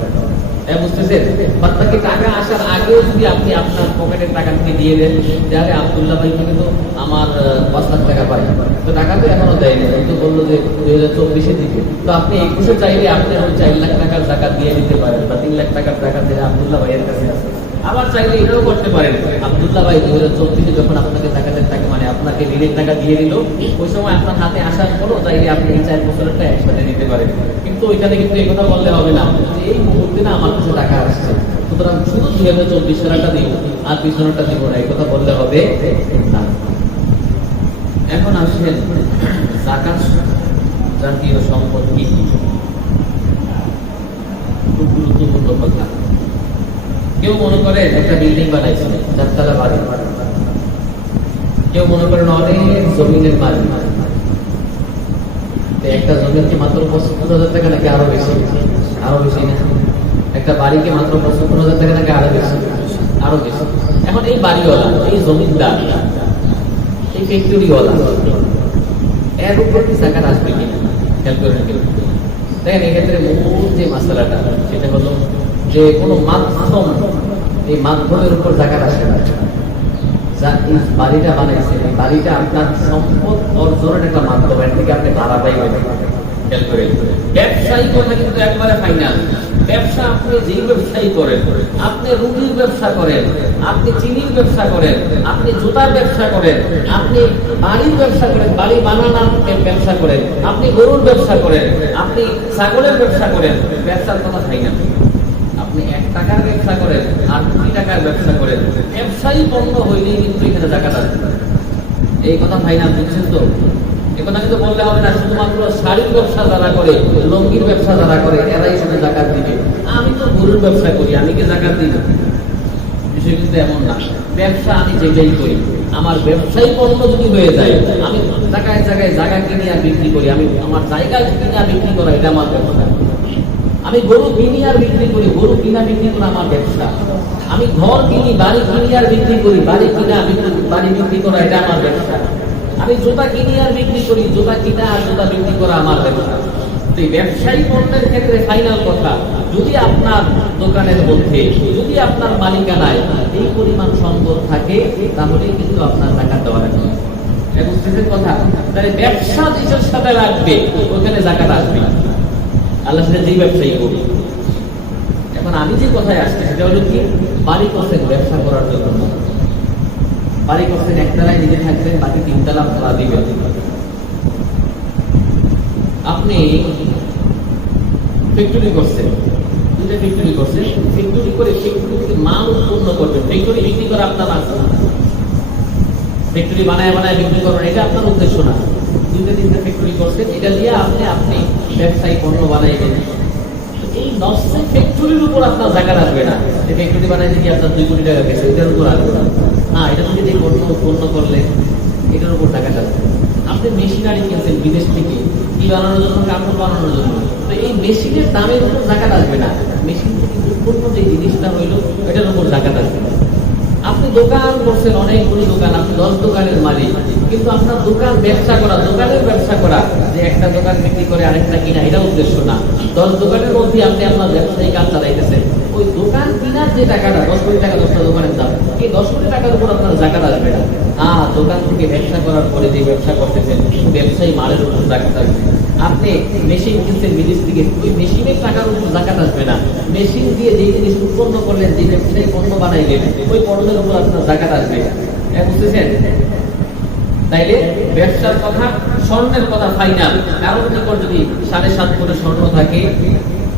বুঝতেছেন? বাকি টাকা আসার আগেও যদি আপনি আপনার পকেটের টাকা থেকে দিয়ে দেন, যারে আব্দুল্লাহ ভাই কিন্তু আমার 5 লাখ টাকা পাই, তো টাকা তো এখনো দেয়নি, কিন্তু বললো যে 2024-এর দিকে, তো আপনি 21-এ চাইলে আপনি ওই 4 লাখ টাকার টাকা দিয়ে দিতে পারেন, বা 3 লাখ টাকার টাকা দিয়ে আব্দুল্লাহ ভাইয়ের কাছে আছে। আবার চাইলে এটাও করতে পারেন, আব্দুল্লাহ ভাই 2034-এ যখন আপনাকে জাকাতের টাকা, মানে আপনাকে ঋণের টাকা দিয়ে দিল, ওই সময় আপনার হাতে আসার পরও চাইলে আপনি এই 4 বছরেরটা একসাথে দিতে পারেন। কিন্তু ওইখানে কিন্তু এই কথা বললে হবে না যে এই মুহূর্তে না আমার কাছে টাকা আসছে, সুতরাং শুধু 2024 সালটা দিব আর পিছনেরটা দিব না, এই কথা বললে হবে না। এখন আসেন জাকাত জাতীয় সম্পদ কি? খুব গুরুত্বপূর্ণ কথা। কেউ মনে করেন একটা বিল্ডিং বানাইছে, 4 তলা বাড়ি, কেউ মনে করেন অনেক জমিনের বাড়ি, একটা জমিকে মাত্র 75,000 টাকা নাকি আরো বেশি? আরো বেশি না? একটা বাড়িকে মাত্র 75,000 টাকা নাকি আরো বেশি? আরো বেশি। এখন এই বাড়িওয়ালা, এই জমিদার, এই ফ্যাক্টরিওয়ালা, এর উপর কি জাকাত আসবে কিনা খেয়াল করেন কেউ? দেখেন এক্ষেত্রে মূল যে মাসালাটা, সেটা হলো যে কোনো মাধ্যম, এই মাধ্যমের উপর জাকাত আসে না। যা এই বাড়িটা বানাইছে, এই বাড়িটা আপনার সম্পদ অর্জনের একটা মাধ্যম, এর থেকে আপনি ভাড়া পাইবেন। খেয়াল করে, ব্যবসায়ী কথা কিন্তু একবারে ফাইনাল। ব্যবসা আপনি যেই ব্যবসায়ী করেন, আপনি রুটির ব্যবসা করেন, আপনি চিনির ব্যবসা করেন, আপনি জুতার ব্যবসা করেন, আপনি বাড়ির ব্যবসা করেন, বাড়ি বানানোর ব্যবসা করেন, আপনি গরুর ব্যবসা করেন, আপনি ছাগলের ব্যবসা করেন, ব্যবসার কথা ফাইনাল। আপনি 1 টাকার ব্যবসা করেন আর 2 টাকার ব্যবসা করেন, ব্যবসায়ী বন্ধ হইলেই কিন্তু এখানে জাকাত আসবে। এই কথা ফাইনাল, বুঝছেন তো? এখন আমি তো বললে হবে না শুধুমাত্র শাড়ির ব্যবসা যারা করে, লঙ্গির ব্যবসা যারা করে এরাই শুধু জাকাত দিবে। আমি তো গরুর ব্যবসা করি, আমি কি জাকাত দিব? বিষয় কিন্তু এমন না। ব্যবসা আমি যেটাই করি, আমার ব্যবসায়ী পণ্য যদি হয়ে যায়, আমি জায়গায় জায়গায় জায়গা কিনে আর বিক্রি করি, আমি আমার জায়গা কিনে বিক্রি করা এটা আমার ব্যবসা। আমি গরু কিনি আর বিক্রি করি, গরু কিনা বিক্রি করা আমার ব্যবসা। আমি ঘর কিনি, বাড়ি কিনি আর বিক্রি করি, বাড়ি কিনা বাড়ি বিক্রি করা এটা আমার ব্যবসা। আমি জুতা কিনি আর বিক্রি করি, জুতা কিনা আর জুতা বিক্রি করা আমার ব্যবসা। তো এই ব্যবসায়ী পণ্যের ক্ষেত্রে ফাইনাল কথা, যদি আপনার দোকানের মধ্যে, যদি আপনার মালিকানায় এই পরিমাণ সম্পদ থাকে, তাহলেই কিন্তু আপনার টাকা দেওয়া লাগবে। বুঝতেছেন কথা? তাহলে ব্যবসা যেটার সাথে রাখবে ওখানে জাকাত আসবে, আল্লাহ সাথে যেই ব্যবসায়ী করি। এখন আমি যে কথায় আসছি সেটা হলো কি, বাড়ি করছেন ব্যবসা করার জন্য, বাড়ি করছেন একতলায় নিজে থাকবেন, বাকি তিনতলা ভাড়া দিবেন। আপনি ফ্যাক্টরি করছেন, দুটো ফ্যাক্টরি করছেন, ফ্যাক্টরি করে ফ্যাক্টরি থেকে মাল উৎপন্ন করবেন, ফ্যাক্টরি বিক্রি করা আপনার আছে, ফ্যাক্টরি বানায় বানায় বিক্রি করবেন, এটা আপনার উদ্দেশ্য না। দুটো তিনটা ফ্যাক্টরি করছেন, এটা দিয়ে আপনি ব্যবসায়ী পণ্য বানাইবেন। এই নষ্ট ফ্যাক্টরির উপর আপনার জাকাত আসবে না। যে ফ্যাক্টরি বানাইতে গিয়ে আপনার 2 কোটি টাকা গেছে, এটার উপর আসবে না। না, এটা থেকে যে পণ্য উৎপন্ন করলে এটার উপর জাকাত আসবে। আপনি মেশিনারি কিনছেন বিদেশ থেকে, কি বানানোর জন্য, কাপড় বানানোর জন্য, তো এই মেশিনের দামের উপর জাকাত আসবে না। মেশিন থেকে উৎপন্ন যে জিনিসটা হইলো এটার উপর জাকাত আসবে না। আপনি দোকান করছেন, অনেকগুলো দোকান, আপনি 10 দোকানের মালিক, কিন্তু আপনার দোকান ব্যবসা করা, দোকানের ব্যবসা করা, যে একটা দোকান বিক্রি করে আরেকটা কিনা, এটা উদ্দেশ্য না। 10 দোকানের মধ্যে আপনি আপনার ব্যবসায়ী কাজ চালাইতেছেন, ওই দোকান কিনার যে টাকাটা 10 কোটি টাকা 10টা দোকানের দাম, এই 10 কোটি টাকার উপর আপনার জাকাত আসবে না। দোকান থেকে ব্যবসা করার পরে যে ব্যবসা করতেছেন, ব্যবসায়ী মালের উপর জাকাত আসবে। আপনি মেশিন কিনছেন বিদেশ থেকে, ওই মেশিনের টাকার উপর জাকাত আসবে না। মেশিন দিয়ে যে জিনিস উৎপন্ন করলেন, যে ব্যবসায়ী পণ্য বানাইলেন, ওই পণ্যের উপর আপনার জাকাত আসবে। বুঝতেছেন? তাইলে ব্যবসার কথা, স্বর্ণের কথা ফাইনাল। কারণ নিকট যদি 7.5 কোটি স্বর্ণ থাকে,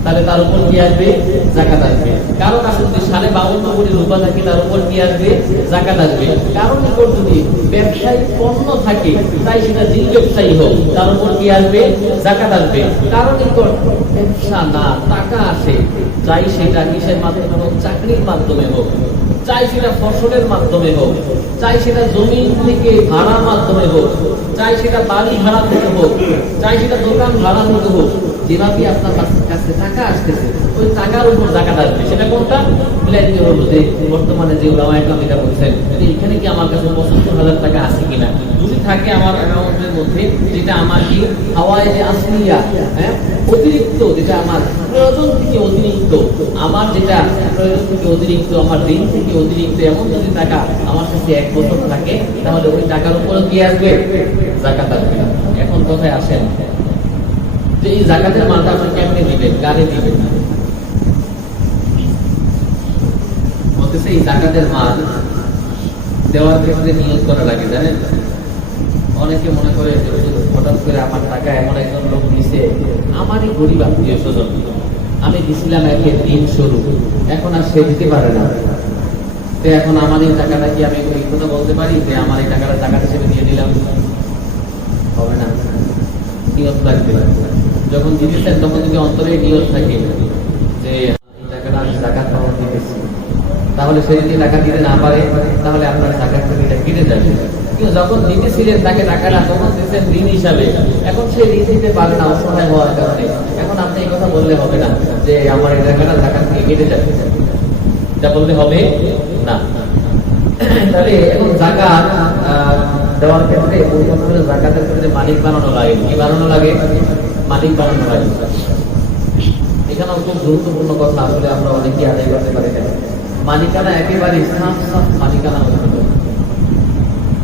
তাহলে তার উপর কি আসবে? জাকাত আসবে। কারণ কাছে যদি 52 কোটি রূপা থাকে, তার উপর কি আসবে? জাকাত আসবে। কারণ নিকট যদি ব্যবসায়িক পণ্য থাকে, তাই সেটা যে ব্যবসায়ী হোক, তার উপর কি আসবে? জাকাত আসবে। কারণ নিকট ব্যবসা না, টাকা আসে, চাই সেটা কিসের মাধ্যমে হোক, চাকরির মাধ্যমে হোক, চাই সেটা ফসলের মাধ্যমে হোক, চাই সেটা জমি থেকে ভাড়ার মাধ্যমে হোক, চাই সেটা বাড়ি ভাড়া থেকে হোক, চাই সেটা দোকান ভাড়া থেকে হোক, যেভাবে আপনার কাছে টাকা আসতেছে, ওই টাকার উপর জাকাত আসবে। সেটা কোনটা? মিলাইতে হলো যে বর্তমানে যে ওলামা একরাম এটা বলছেন, এখানে কি আমার কাছে 75,000 টাকা আছে কিনা, যদি থাকে আমার অ্যামাউন্টের মধ্যে, যেটা আমার কি হাওয়ায় যে আসলিয়া, অতিরিক্ত, যেটা আমার প্রয়োজন থেকে অতিরিক্ত, আমার যেটা প্রয়োজন থেকে অতিরিক্ত, আমার ঋণ থেকে অতিরিক্ত, এমন যদি টাকা আমার কাছে 1 বছর থাকে, তাহলে ওই টাকার উপর কি আসবে? জাকাত আসবে। এখন কোথায় আসেন যে এই জাকাতের মালটা আপনি কেমনে দিবেন, কারে দিবেন? বলতেছে এই জাকাতের মাল দেওয়ার ক্ষেত্রে নিয়োগ করা লাগে, জানেন? অনেকে মনে করে হঠাৎ করে আমার টাকা এমন একজন লোক দিছে, আমারই গরিব আত্মীয় স্বজন, আমি দিছিলাম একে দিন শুরু, এখন আর সে দিতে পারে না, তো এখন আমার এই টাকাটা কি আমি এই কথা বলতে পারি যে আমার এই টাকাটা জাকাত হিসেবে দিয়ে দিলাম? হবে না, নিয়ত থাকবে। যখন দিতেছেন তখন যদি অন্তরে নিয়ত থাকে যে এই টাকাটা আমি জাকাত পাওয়া দিতেছি, তাহলে সে যদি টাকা দিতে না পারে, তাহলে আপনার জাকাত থেকে এটা কেটে যাবে। কিন্তু যখন দিতেছিলেন তাকে টাকাটা, তখন দিচ্ছেন ঋণ হিসাবে, এখন সে ঋণ দিতে পারে না অসহায় হওয়ার কারণে, এখন আপনি এই কথা বললে হবে না যে আমার এই টাকাটা জাকাত থেকে কেটে যাবে, এটা বলতে হবে না। তাহলে এখন জাকাত দেওয়ার ক্ষেত্রে জাকাতের ক্ষেত্রে মালিক বানানো লাগে। কি বানানো লাগে? মালিক বানানো লাগে। এখানেও খুব গুরুত্বপূর্ণ কথা, আসলে আমরা অনেকেই আদায় করতে পারি না। মালিকানা একেবারে সাফ সাফ মালিকানা হতে হবে।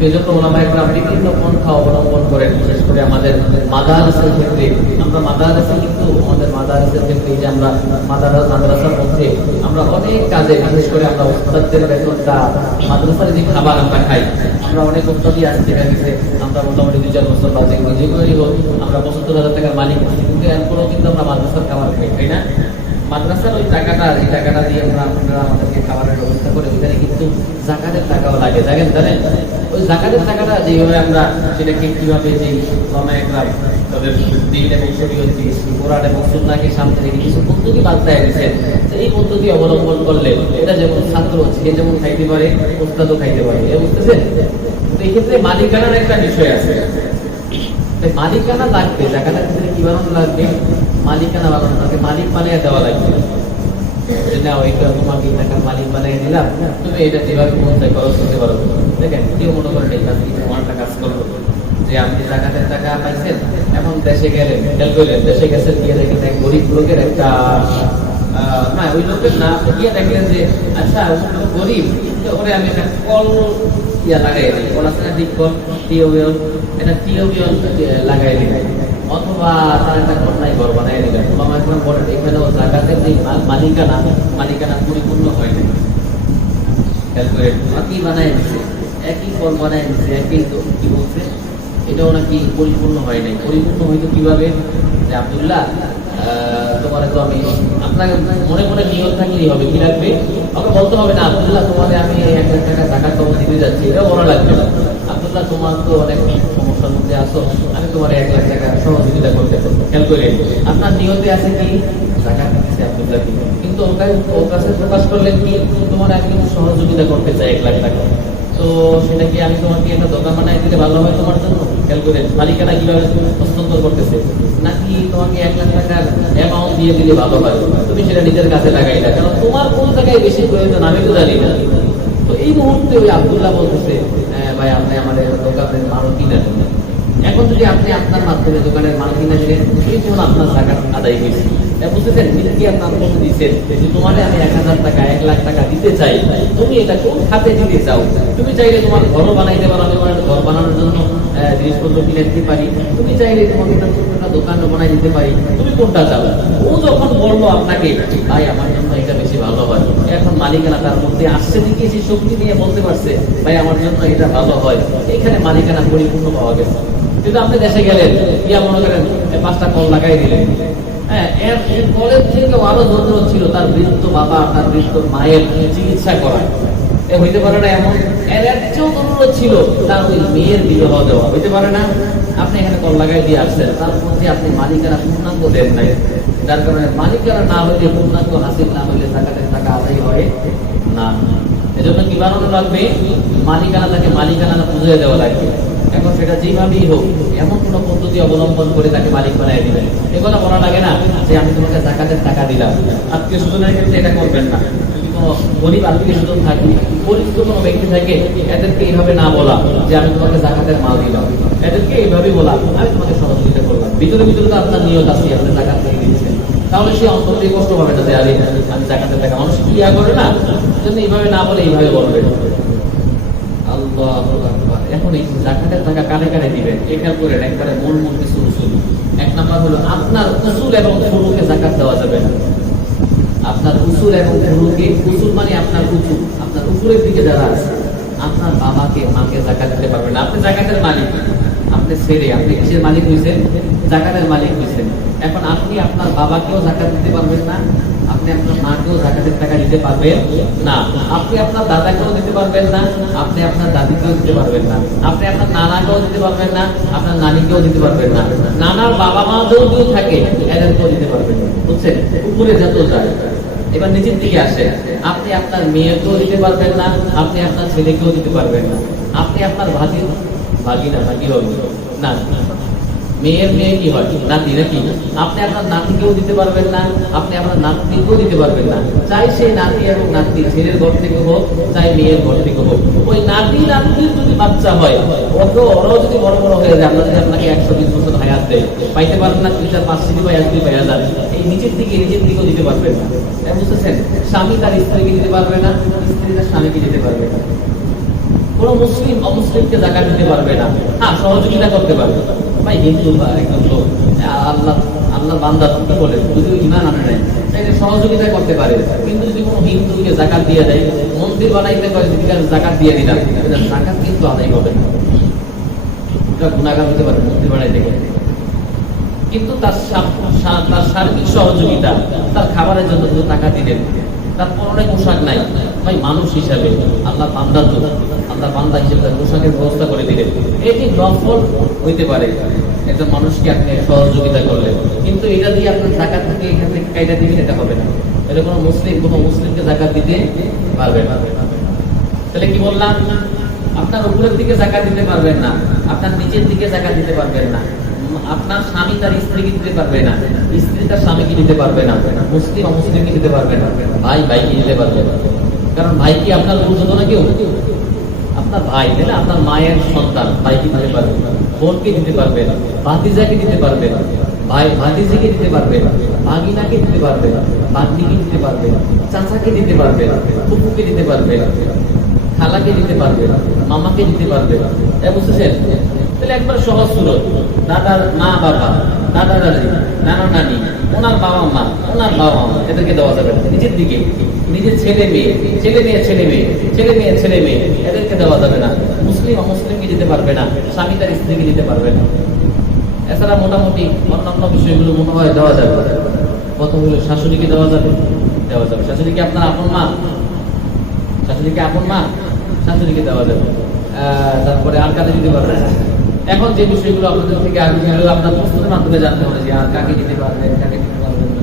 এই জন্য ওলামা একরাম বিভিন্ন পন্থা অবলম্বন করেন, বিশেষ করে আমাদের মাদারসার ক্ষেত্রে। আমরা মাদারসা কিন্তু আমাদের মাদারসার ক্ষেত্রে, যে আমরা মাদ্রাসার মধ্যে আমরা অনেক কাজে, বিশেষ করে আমরা ওস্তাদদের বেতনটা, মাদ্রাসার যে খাবার আমরা খাই, আমরা অনেক ওস্তাদই আসতে গেছে, আমরা মোটামুটি 2-4 বছর বা যেগুলোই হোক, আমরা 75,000 টাকার মালিক আছি, কিন্তু এরপরেও কিন্তু আমরা মাদ্রাসার খাবার খাই, তাই না? মাদ্রাসার ওই টাকাটা, এই টাকাটা দিয়ে আপনারা আমাদেরকে খাবারের ব্যবস্থা করে, ওইখানে কিন্তু জাকাতের টাকাও লাগে, জানেন? ওই জাকাতের টাকাটা যেভাবে আমরা সেটাকে কিভাবে যে একরাম তাদের দিন এবং শরীয়ত কোরআন এবং সুন্নাহকে সামনে রেখে কিছু পদ্ধতি বাতলায় দিয়েছেন, এই পদ্ধতি অবলম্বন করলে এটা যেমন ছাত্র সে যেমন খাইতে পারে, ওস্তাদও খাইতে পারে, বুঝতেছেন? তো এই ক্ষেত্রে মালিকানার একটা বিষয় আছে। মালিকানা লাগবে, জাকাতের ক্ষেত্রে কি বানানো লাগবে? মালিকানা বানানো লাগবে, মালিক বানিয়ে দেওয়া লাগবে। না ওইটা তোমাকে টাকার মালিক বানিয়ে দিলাম, তুমি এটা যেভাবে মন চাই খরচ করতে পারো। দেখেন কেউ মনে করেন এই কাজ তোমার একটা কাজ করলো যে আপনি জাকাতের টাকা পাইছেন, এখন দেশে গেলেন, খেয়াল করলেন দেশে গেছেন, গিয়ে দেখেন এক গরিব লোকের একটা না ওই লোকের না গিয়ে দেখলেন যে আচ্ছা গরিব ওরে আমি একটা কল লাগাই দিই, কল আছে না ডিপ কল, টিউবওয়েল, এটা টিউবওয়েল লাগাই দিই, অথবা তার একটা ঘটনায় ঘর বানাই দিলেন। বলেন এখানেও জাকাতের যে মালিকানা পরিপূর্ণ হয় না। খেয়াল করে কি বানাই দিচ্ছে, একই কল বানাই দিচ্ছে, একই কি বলছে, এটাও নাকি পরিপূর্ণ হয় নাই। পরিপূর্ণ হয়তো কিভাবে? যে আব্দুল্লাহ তোমারে তো আমি, আপনাকে মনে মনে নিয়ত থাকলেই হবে, কি লাগবে? আমাকে বলতে হবে না আব্দুল্লাহ তোমারে আমি 1 লাখ টাকা জাকাত তোমাকে দিতে যাচ্ছি, এটাও বলা লাগবে না। আব্দুল্লাহ তোমার তো অনেক সমস্যার মধ্যে আছো, আমি তোমার 1 লাখ টাকা সহযোগিতা করতে চাই। খেয়াল করে আপনার নিয়তে আছে কি জাকাত দিচ্ছে আব্দুল্লাহ, কিন্তু ওর কাছে প্রকাশ করলেন কি তোমার আমি কিন্তু সহযোগিতা করতে চাই 1 লাখ টাকা। তো সেটা কি আমি তোমাকে একটা দোকান বানাই দিলে ভালো হয় তোমার জন্য? খেয়াল করে মালিকানা কিভাবে হস্তান্তর করতেছে, নাকি তোমাকে 1 লাখ টাকার অ্যামাউন্ট দিয়ে দিলে ভালো হয়, তুমি সেটা নিজের কাছে লাগাই না, কারণ তোমার কোন জায়গায় বেশি প্রয়োজন আমি তো জানি না। তো এই মুহূর্তে ওই আব্দুল্লাহ বলতেছে ভাই আপনি আমাদের দোকানের মাল কিনে দেন। এখন যদি আপনি আপনার মাধ্যমে দোকানের মাল কিনে দিলেন, এই জন্য আপনার জাকাত আদায় হয়েছে, বুঝতেছেন? কি আপনার বলতে দিচ্ছেন যে তোমারে আমি 1000 টাকা 1 লাখ টাকা দিতে চাই, তুমি এটা কোন খাতে দিতে চাও? তুমি চাইলে তোমার ঘর বানাইতে পারো, আমি ঘর বানানোর জন্য জিনিসপত্র কিনে দিতে পারি, তুমি চাইলে তোমাকে একটা দোকান বানাই দিতে পারি, তুমি কোনটা চাও? ও যখন বললো আপনাকে ভাই আমার জন্য এটা বেশি ভালো হয়, এখন মালিকানা তার মধ্যে আসছে দিকে সেই শক্তি নিয়ে বলতে পারছে ভাই আমার জন্য এটা ভালো হয়, এখানে মালিকানা পরিপূর্ণ পাওয়া গেছে। কিন্তু আপনি দেশে গেলেন, ইয়া মনে করেন 5টা কল লাগাই দিলেন, এর কলের থেকে আরো যন্ত্র ছিল তার বৃদ্ধ বাবা তার বৃদ্ধ মায়ের চিকিৎসা করা, হইতে পারে না? এমন এর চেয়েও জরুরত ছিল তার ওই মেয়ের বিবাহ দেওয়া, হইতে পারে না? আপনি এখানে কল লাগাই দিয়ে আসছেন, তার মধ্যে আপনি মালিকানা পূর্ণাঙ্গ দেন নাই, যার কারণে মালিকানা না হইলে পূর্ণাঙ্গ হাসিল না হইলে জাকাতের টাকা আদায় হয় না। এজন্য কি বানানো লাগবে? মালিকানা তাকে মালিকানা বুঝিয়ে দেওয়া লাগবে। এখন সেটা যেভাবেই হোক এমন কোন পদ্ধতি অবলম্বন করে তাকে মালিক বানিয়ে দিবেন। এগুলো বলা লাগে না যে আমি তোমাকে জাকাতের টাকা দিলাম। আত্মীয় স্বজনের ক্ষেত্রে এটা করবেন না। যদি কোনো গরিব আত্মীয় স্বজন থাকে, পরিচিত কোনো ব্যক্তি থাকে, এদেরকে এইভাবে না বলা যে আমি তোমাকে জাকাতের মাল দিলাম, এদেরকে এইভাবে বলা আমি তোমাকে সহযোগিতা করলাম। ভিতরে ভিতরে তো আপনার নিয়ত আছে আপনি জাকাত থেকে দিচ্ছেন, তাহলে সে অন্তর দিয়ে কষ্ট পাবে না যে আমি জাকাতের টাকা, মানুষ কি করে না, জন্য এইভাবে না বলে এইভাবে বলবে। এখন এই জাকাতের টাকা কানে কানে দিবেন, খেয়াল করেন একবারে মূল কিছু উসুল। 1 নাম্বার হলো আপনার উসুল এবং ফুরুকে জাকাত দেওয়া যাবে না। আপনার উসুল এবং ফুরুকে, উসুল মানে আপনার উসুল, আপনার উপরের দিকে যারা আছে, আপনার বাবাকে মাকে জাকাত দিতে পারবেন না। আপনি জাকাতের মালিক, আপনি ছেড়ে আপনি কিসের মালিক হয়েছেন? জাকাতের মালিক হয়েছেন। এখন আপনি আপনার বাবাকেও জাকাত দিতে পারবেন না, আপনি আপনার মাকেও জাকাতের টাকা দিতে পারবেন না, আপনি আপনার দাদাকেও দিতে পারবেন না, আপনি আপনার দাদিকেও দিতে পারবেন না, আপনি আপনার নানাকেও দিতে পারবেন না, আপনার নানিকেও দিতে পারবেন না, নানার বাবা মা যদি থাকে এদেরকেও দিতে পারবেন না। বুঝছেন? উপরে যত যায়। এবার নিচের দিকে আসে, আপনি আপনার মেয়েকেও দিতে পারবেন না, আপনি আপনার ছেলেকেও দিতে পারবেন না, আপনি আপনার ভাগি হবে না, মেয়ের মেয়ে কি হয় নাতি নাকি, আপনি আপনার নাতিকেও দিতে পারবেন না, আপনি আপনার নাতনিকেও দিতে পারবেন না। চাই সেই নাতি এবং নাতনি ছেলের ঘর থেকে হোক, চাই মেয়ের ঘর থেকে হোক, ওই নাতি নাতনির যদি বাচ্চা হয় ওরাও যদি বড় বড় হয়ে যায়, আমরা যদি আপনাকে 120 বছর হায়াত দেয়, পাইতে পারবেন না 2 4 5 সিটি বা 1 2 হাজার, এই নিচের দিকেও দিতে পারবেন না। বুঝতেছেন? স্বামী তার স্ত্রীকে দিতে পারবে না, স্ত্রী তার স্বামীকে দিতে পারবে না, কোন মুসলিম অমুসলিমকে জাকাত দিতে পারবে না। হ্যাঁ, সহযোগিতা করতে পারবে। ভাই হিন্দু বা একদম তো আল্লাহ বান্দা কি বলে, যদি ইমান আনে নাই তাহলে সহযোগিতা করতে পারে, কিন্তু যদি কোনো হিন্দুকে জাকাত দিয়ে দেয়, মন্দির বানাইতে পারে, যদি জাকাত দিয়ে দিলাম, জাকাত কিন্তু আদায় হবে না, এটা গুণাগার হতে পারে মন্দির বানাইতে গেলে। কিন্তু তার সার্বিক সহযোগিতা, তার খাবারের জন্য কিন্তু টাকা দিলেন, তার পরনে পোশাক নাই, ভাই মানুষ হিসাবে আল্লাহ বান্দা তো, আল্লাহ বান্দা হিসেবে তার পোশাকের ব্যবস্থা করে দিলেন। এটি নফল হইতে পারে, একজন মানুষকে আপনি সহযোগিতা করলেন, কিন্তু এটা দিয়ে আপনার জাকাত থেকে এখান থেকে কায়দা দিবেন, এটা হবে না। এটা কোনো মুসলিমকে জাকাত দিতে পারবে না। তাহলে কি বললাম, আপনার উপরের দিকে জাকাত দিতে পারবেন না, আপনার নিচের দিকে জাকাত দিতে পারবেন না, আপনার স্বামী তার স্ত্রীকে দিতে পারবে না, স্ত্রী তার স্বামীকে দিতে পারবে না, মুসলিম অমুসলিমকে দিতে পারবে না, ভাই ভাইকে দিতে পারবে না। কারণ ভাই কি আপনার বুঝতো না কেউ? আপনার ভাই, তাই না? আপনার মায়ের সন্তান ভাইকে দিতে পারবে, বোনকে দিতে পারবে, ভাতিজাকে দিতে পারবে, ভাই ভাতিজিকে দিতে পারবে, ভাগিনাকে দিতে পারবে, ভাগ্নিকে দিতে পারবে, চাচাকে দিতে পারবে, ফুপুকে দিতে পারবে, খালাকে দিতে পারবে, মামাকে দিতে পারবে। বুঝতেছেন? তাহলে একবার সহজ সুরত, দাদার মা বাবা, দাদা দাদি, নানা নানি, ওনার বাবা মা, ওনার বাবা মা, এদেরকে দেওয়া যাবে না। নিজের দিকে, নিজের ছেলে মেয়ে, ছেলে মেয়ে ছেলে মেয়ে, ছেলে মেয়ে ছেলে মেয়ে, এদেরকে দেওয়া যাবে না। মুসলিম অমুসলিমকে দিতে পারবে না, স্বামী তার স্ত্রীকে দিতে পারবে না। এছাড়া মোটামুটি অন্যান্য বিষয়গুলো মনে হয় দেওয়া যাবে। কত হলো শাশুড়িকে দেওয়া যাবে, দেওয়া যাবে। শাশুড়িকে আপনার আপন মা, শাশুড়িকে আপন মা, শাশুড়িকে দেওয়া যাবে। তারপরে আর কাকে দিতে পারবে। এখন যে বিষয়গুলো আপনাদের থেকে আগে আপনার প্রশ্নের মাধ্যমে জানতে হবে যে আর কাকে দিতে পারবেন, কাকে দিতে পারবেন না।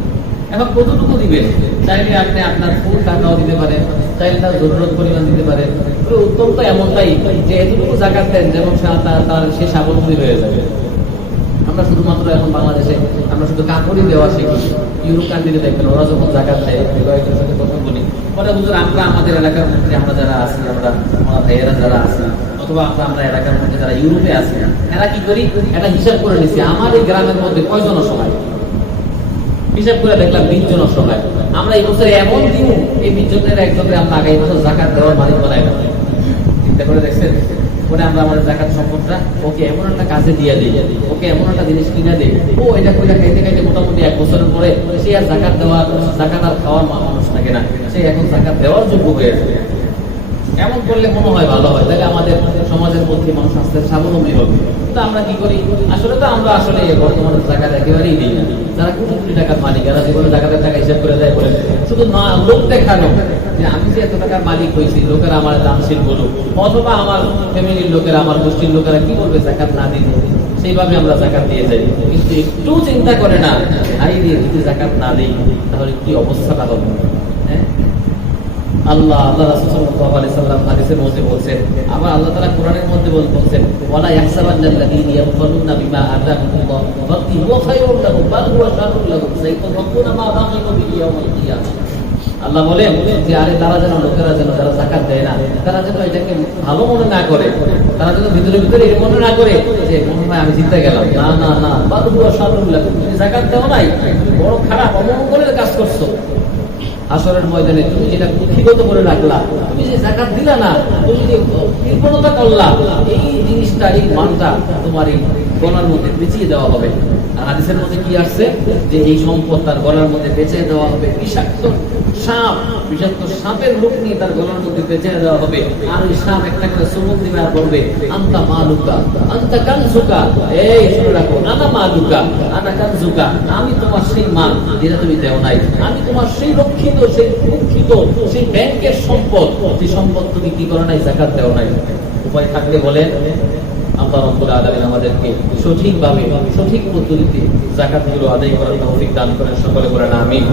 এখন কতটুকু দিবেন, চাইলে আপনি আপনার ফুল টাকাও দিতে পারেন, চাইলে তার জরুরত পরিমাণ দিতে পারেন। উত্তম তো এমনটাই যে এতটুকু জাকাত দেন যেমন তার সে স্বাবলম্বী হয়ে যাবে। আমরা শুধুমাত্র এখন বাংলাদেশে আমরা শুধু কাপড়ই দেওয়া শিখি। ইউরোপ কান্ট্রিতে দেখবেন ওরা যখন জাকাত দেয়, কয়েকজনের সাথে কথা বলি, পরে হুজুর আমরা আমাদের এলাকার মধ্যে আমরা যারা আছি, আমরা আমার ভাইয়েরা যারা আছি, অথবা আমরা এলাকার মধ্যে যারা ইউরোপে আছি, এরা কি করি, একটা হিসাব করে নিচ্ছি আমার এই গ্রামের মধ্যে কয়জন অসহায়। হিসাব করে দেখলাম 20 জন অসহায়। আমরা এই বছরে এমন দিন এই 20 জনের একজনের আমরা আগামী বছর জাকাত দেওয়ার মালিক বানাই না। চিন্তা করে দেখছেন? পরে আমরা আমাদের জাকাত সম্পদটা ওকে এমন একটা কাজে দিয়ে দিই, ওকে এমন একটা জিনিস কিনে দিই, ও এটা করে খাইতে খাইতে মোটামুটি 1 বছরের পরে সে আর জাকাত আর খাওয়ার মানুষ থাকে না, সে এখন জাকাত দেওয়ার যোগ্য হয়ে যাবে। এমন করলে মনে হয় ভালো হয়, তাহলে আমাদের সমাজের মধ্যে মানুষ আস্তে স্বাবলম্বী হবে। কিন্তু আমরা কি করি, আসলে তো আমরা আসলে বর্তমানে জাকাত একেবারেই দিই না। যারা কোটি কোটি টাকার মালিক, এরা জীবনে জাকাতের টাকা হিসাব করে দেয়, বলে শুধু লোক দেখানো যে আমি যে এত টাকার মালিক হয়েছি, লোকেরা আমার দামশীল বলুক, অথবা আমার ফ্যামিলির লোকেরা, আমার গোষ্ঠীর লোকেরা কি বলবে জাকাত না দিলে, সেইভাবে আমরা জাকাত দিয়ে যাই। কিন্তু একটু চিন্তা করে না, হাই দিয়ে যদি জাকাত না দিই তাহলে কি অবস্থাটা হবে। হ্যাঁ, আল্লাহ রাসূল সাল্লাল্লাহু আলাইহি সাল্লাম হাদিসের মধ্যে বলছেন, আবার আল্লাহ তাআলা কোরআনের মধ্যে বলছেন, ওয়ালা ইয়াহসাবান্নাল্লাযীনা ইয়াবখালুনা বিমা আতাহুমুল্লাহ ফাতি হুয়া খায়রুল লাহুম বাল হুয়া শাররুল লাহুম সাইয়াকুতুনা মা বাখিলু বিহি ইয়াওমাল কিয়ামাহ। আল্লাহ বলেন যে আরে তারা যেন, লোকেরা যেন, যারা জাকাত দেয় না, তারা যেন এটাকে ভালো মনে না করে, তারা যেন ভিতরে ভিতরে এই মনে না করে যে মনে হয় আমি জিতে গেলাম। না না না, বাল হুয়া শাররুল লাহুম, তুমি জাকাত দাও নাই, বড় খারাপ অমঙ্গলের কাজ করছো। হাসরের ময়দানে তুমি যেটা কুক্ষিগত করে রাখলা, তুমি যে জাকাত দিলা না, তুমি যে কৃপণতা করলা, এই জিনিসটা, এই মানটা তোমার এই গলার মধ্যে পেঁচিয়ে দেওয়া হবে। আর হাদিসের মধ্যে কি আসছে যে এই সম্পদ তার গলার মধ্যে পেঁচিয়ে দেওয়া হবে, বিষাক্ত সাপের রূপ নিয়ে তার গলার মধ্যে পেঁচিয়ে দেওয়া হবে। আর ওই সাপ একটা করে চুমুক দিবে আর বলবে, আন্তা মালুকা আন্তা কানজুকা, এই শুনে রাখো, আনা মালুকা আনা কানজুকা, আমি তোমার সেই মাল যেটা তুমি দেও নাই, আমি তোমার সেই রক্ষিত, সেই সুরক্ষিত, সেই ব্যাংকের সম্পদ, যে সম্পদ তুমি কি করো নাই, জাকাত দেও নাই। উপায় থাকলে বলেন, আল্লাহ রাব্বুল আলামিন আমাদেরকে সঠিকভাবে, সঠিক পদ্ধতিতে জাকাতগুলো আদায় করার তৌফিক দান করেন। সকলে বলেন আমিন।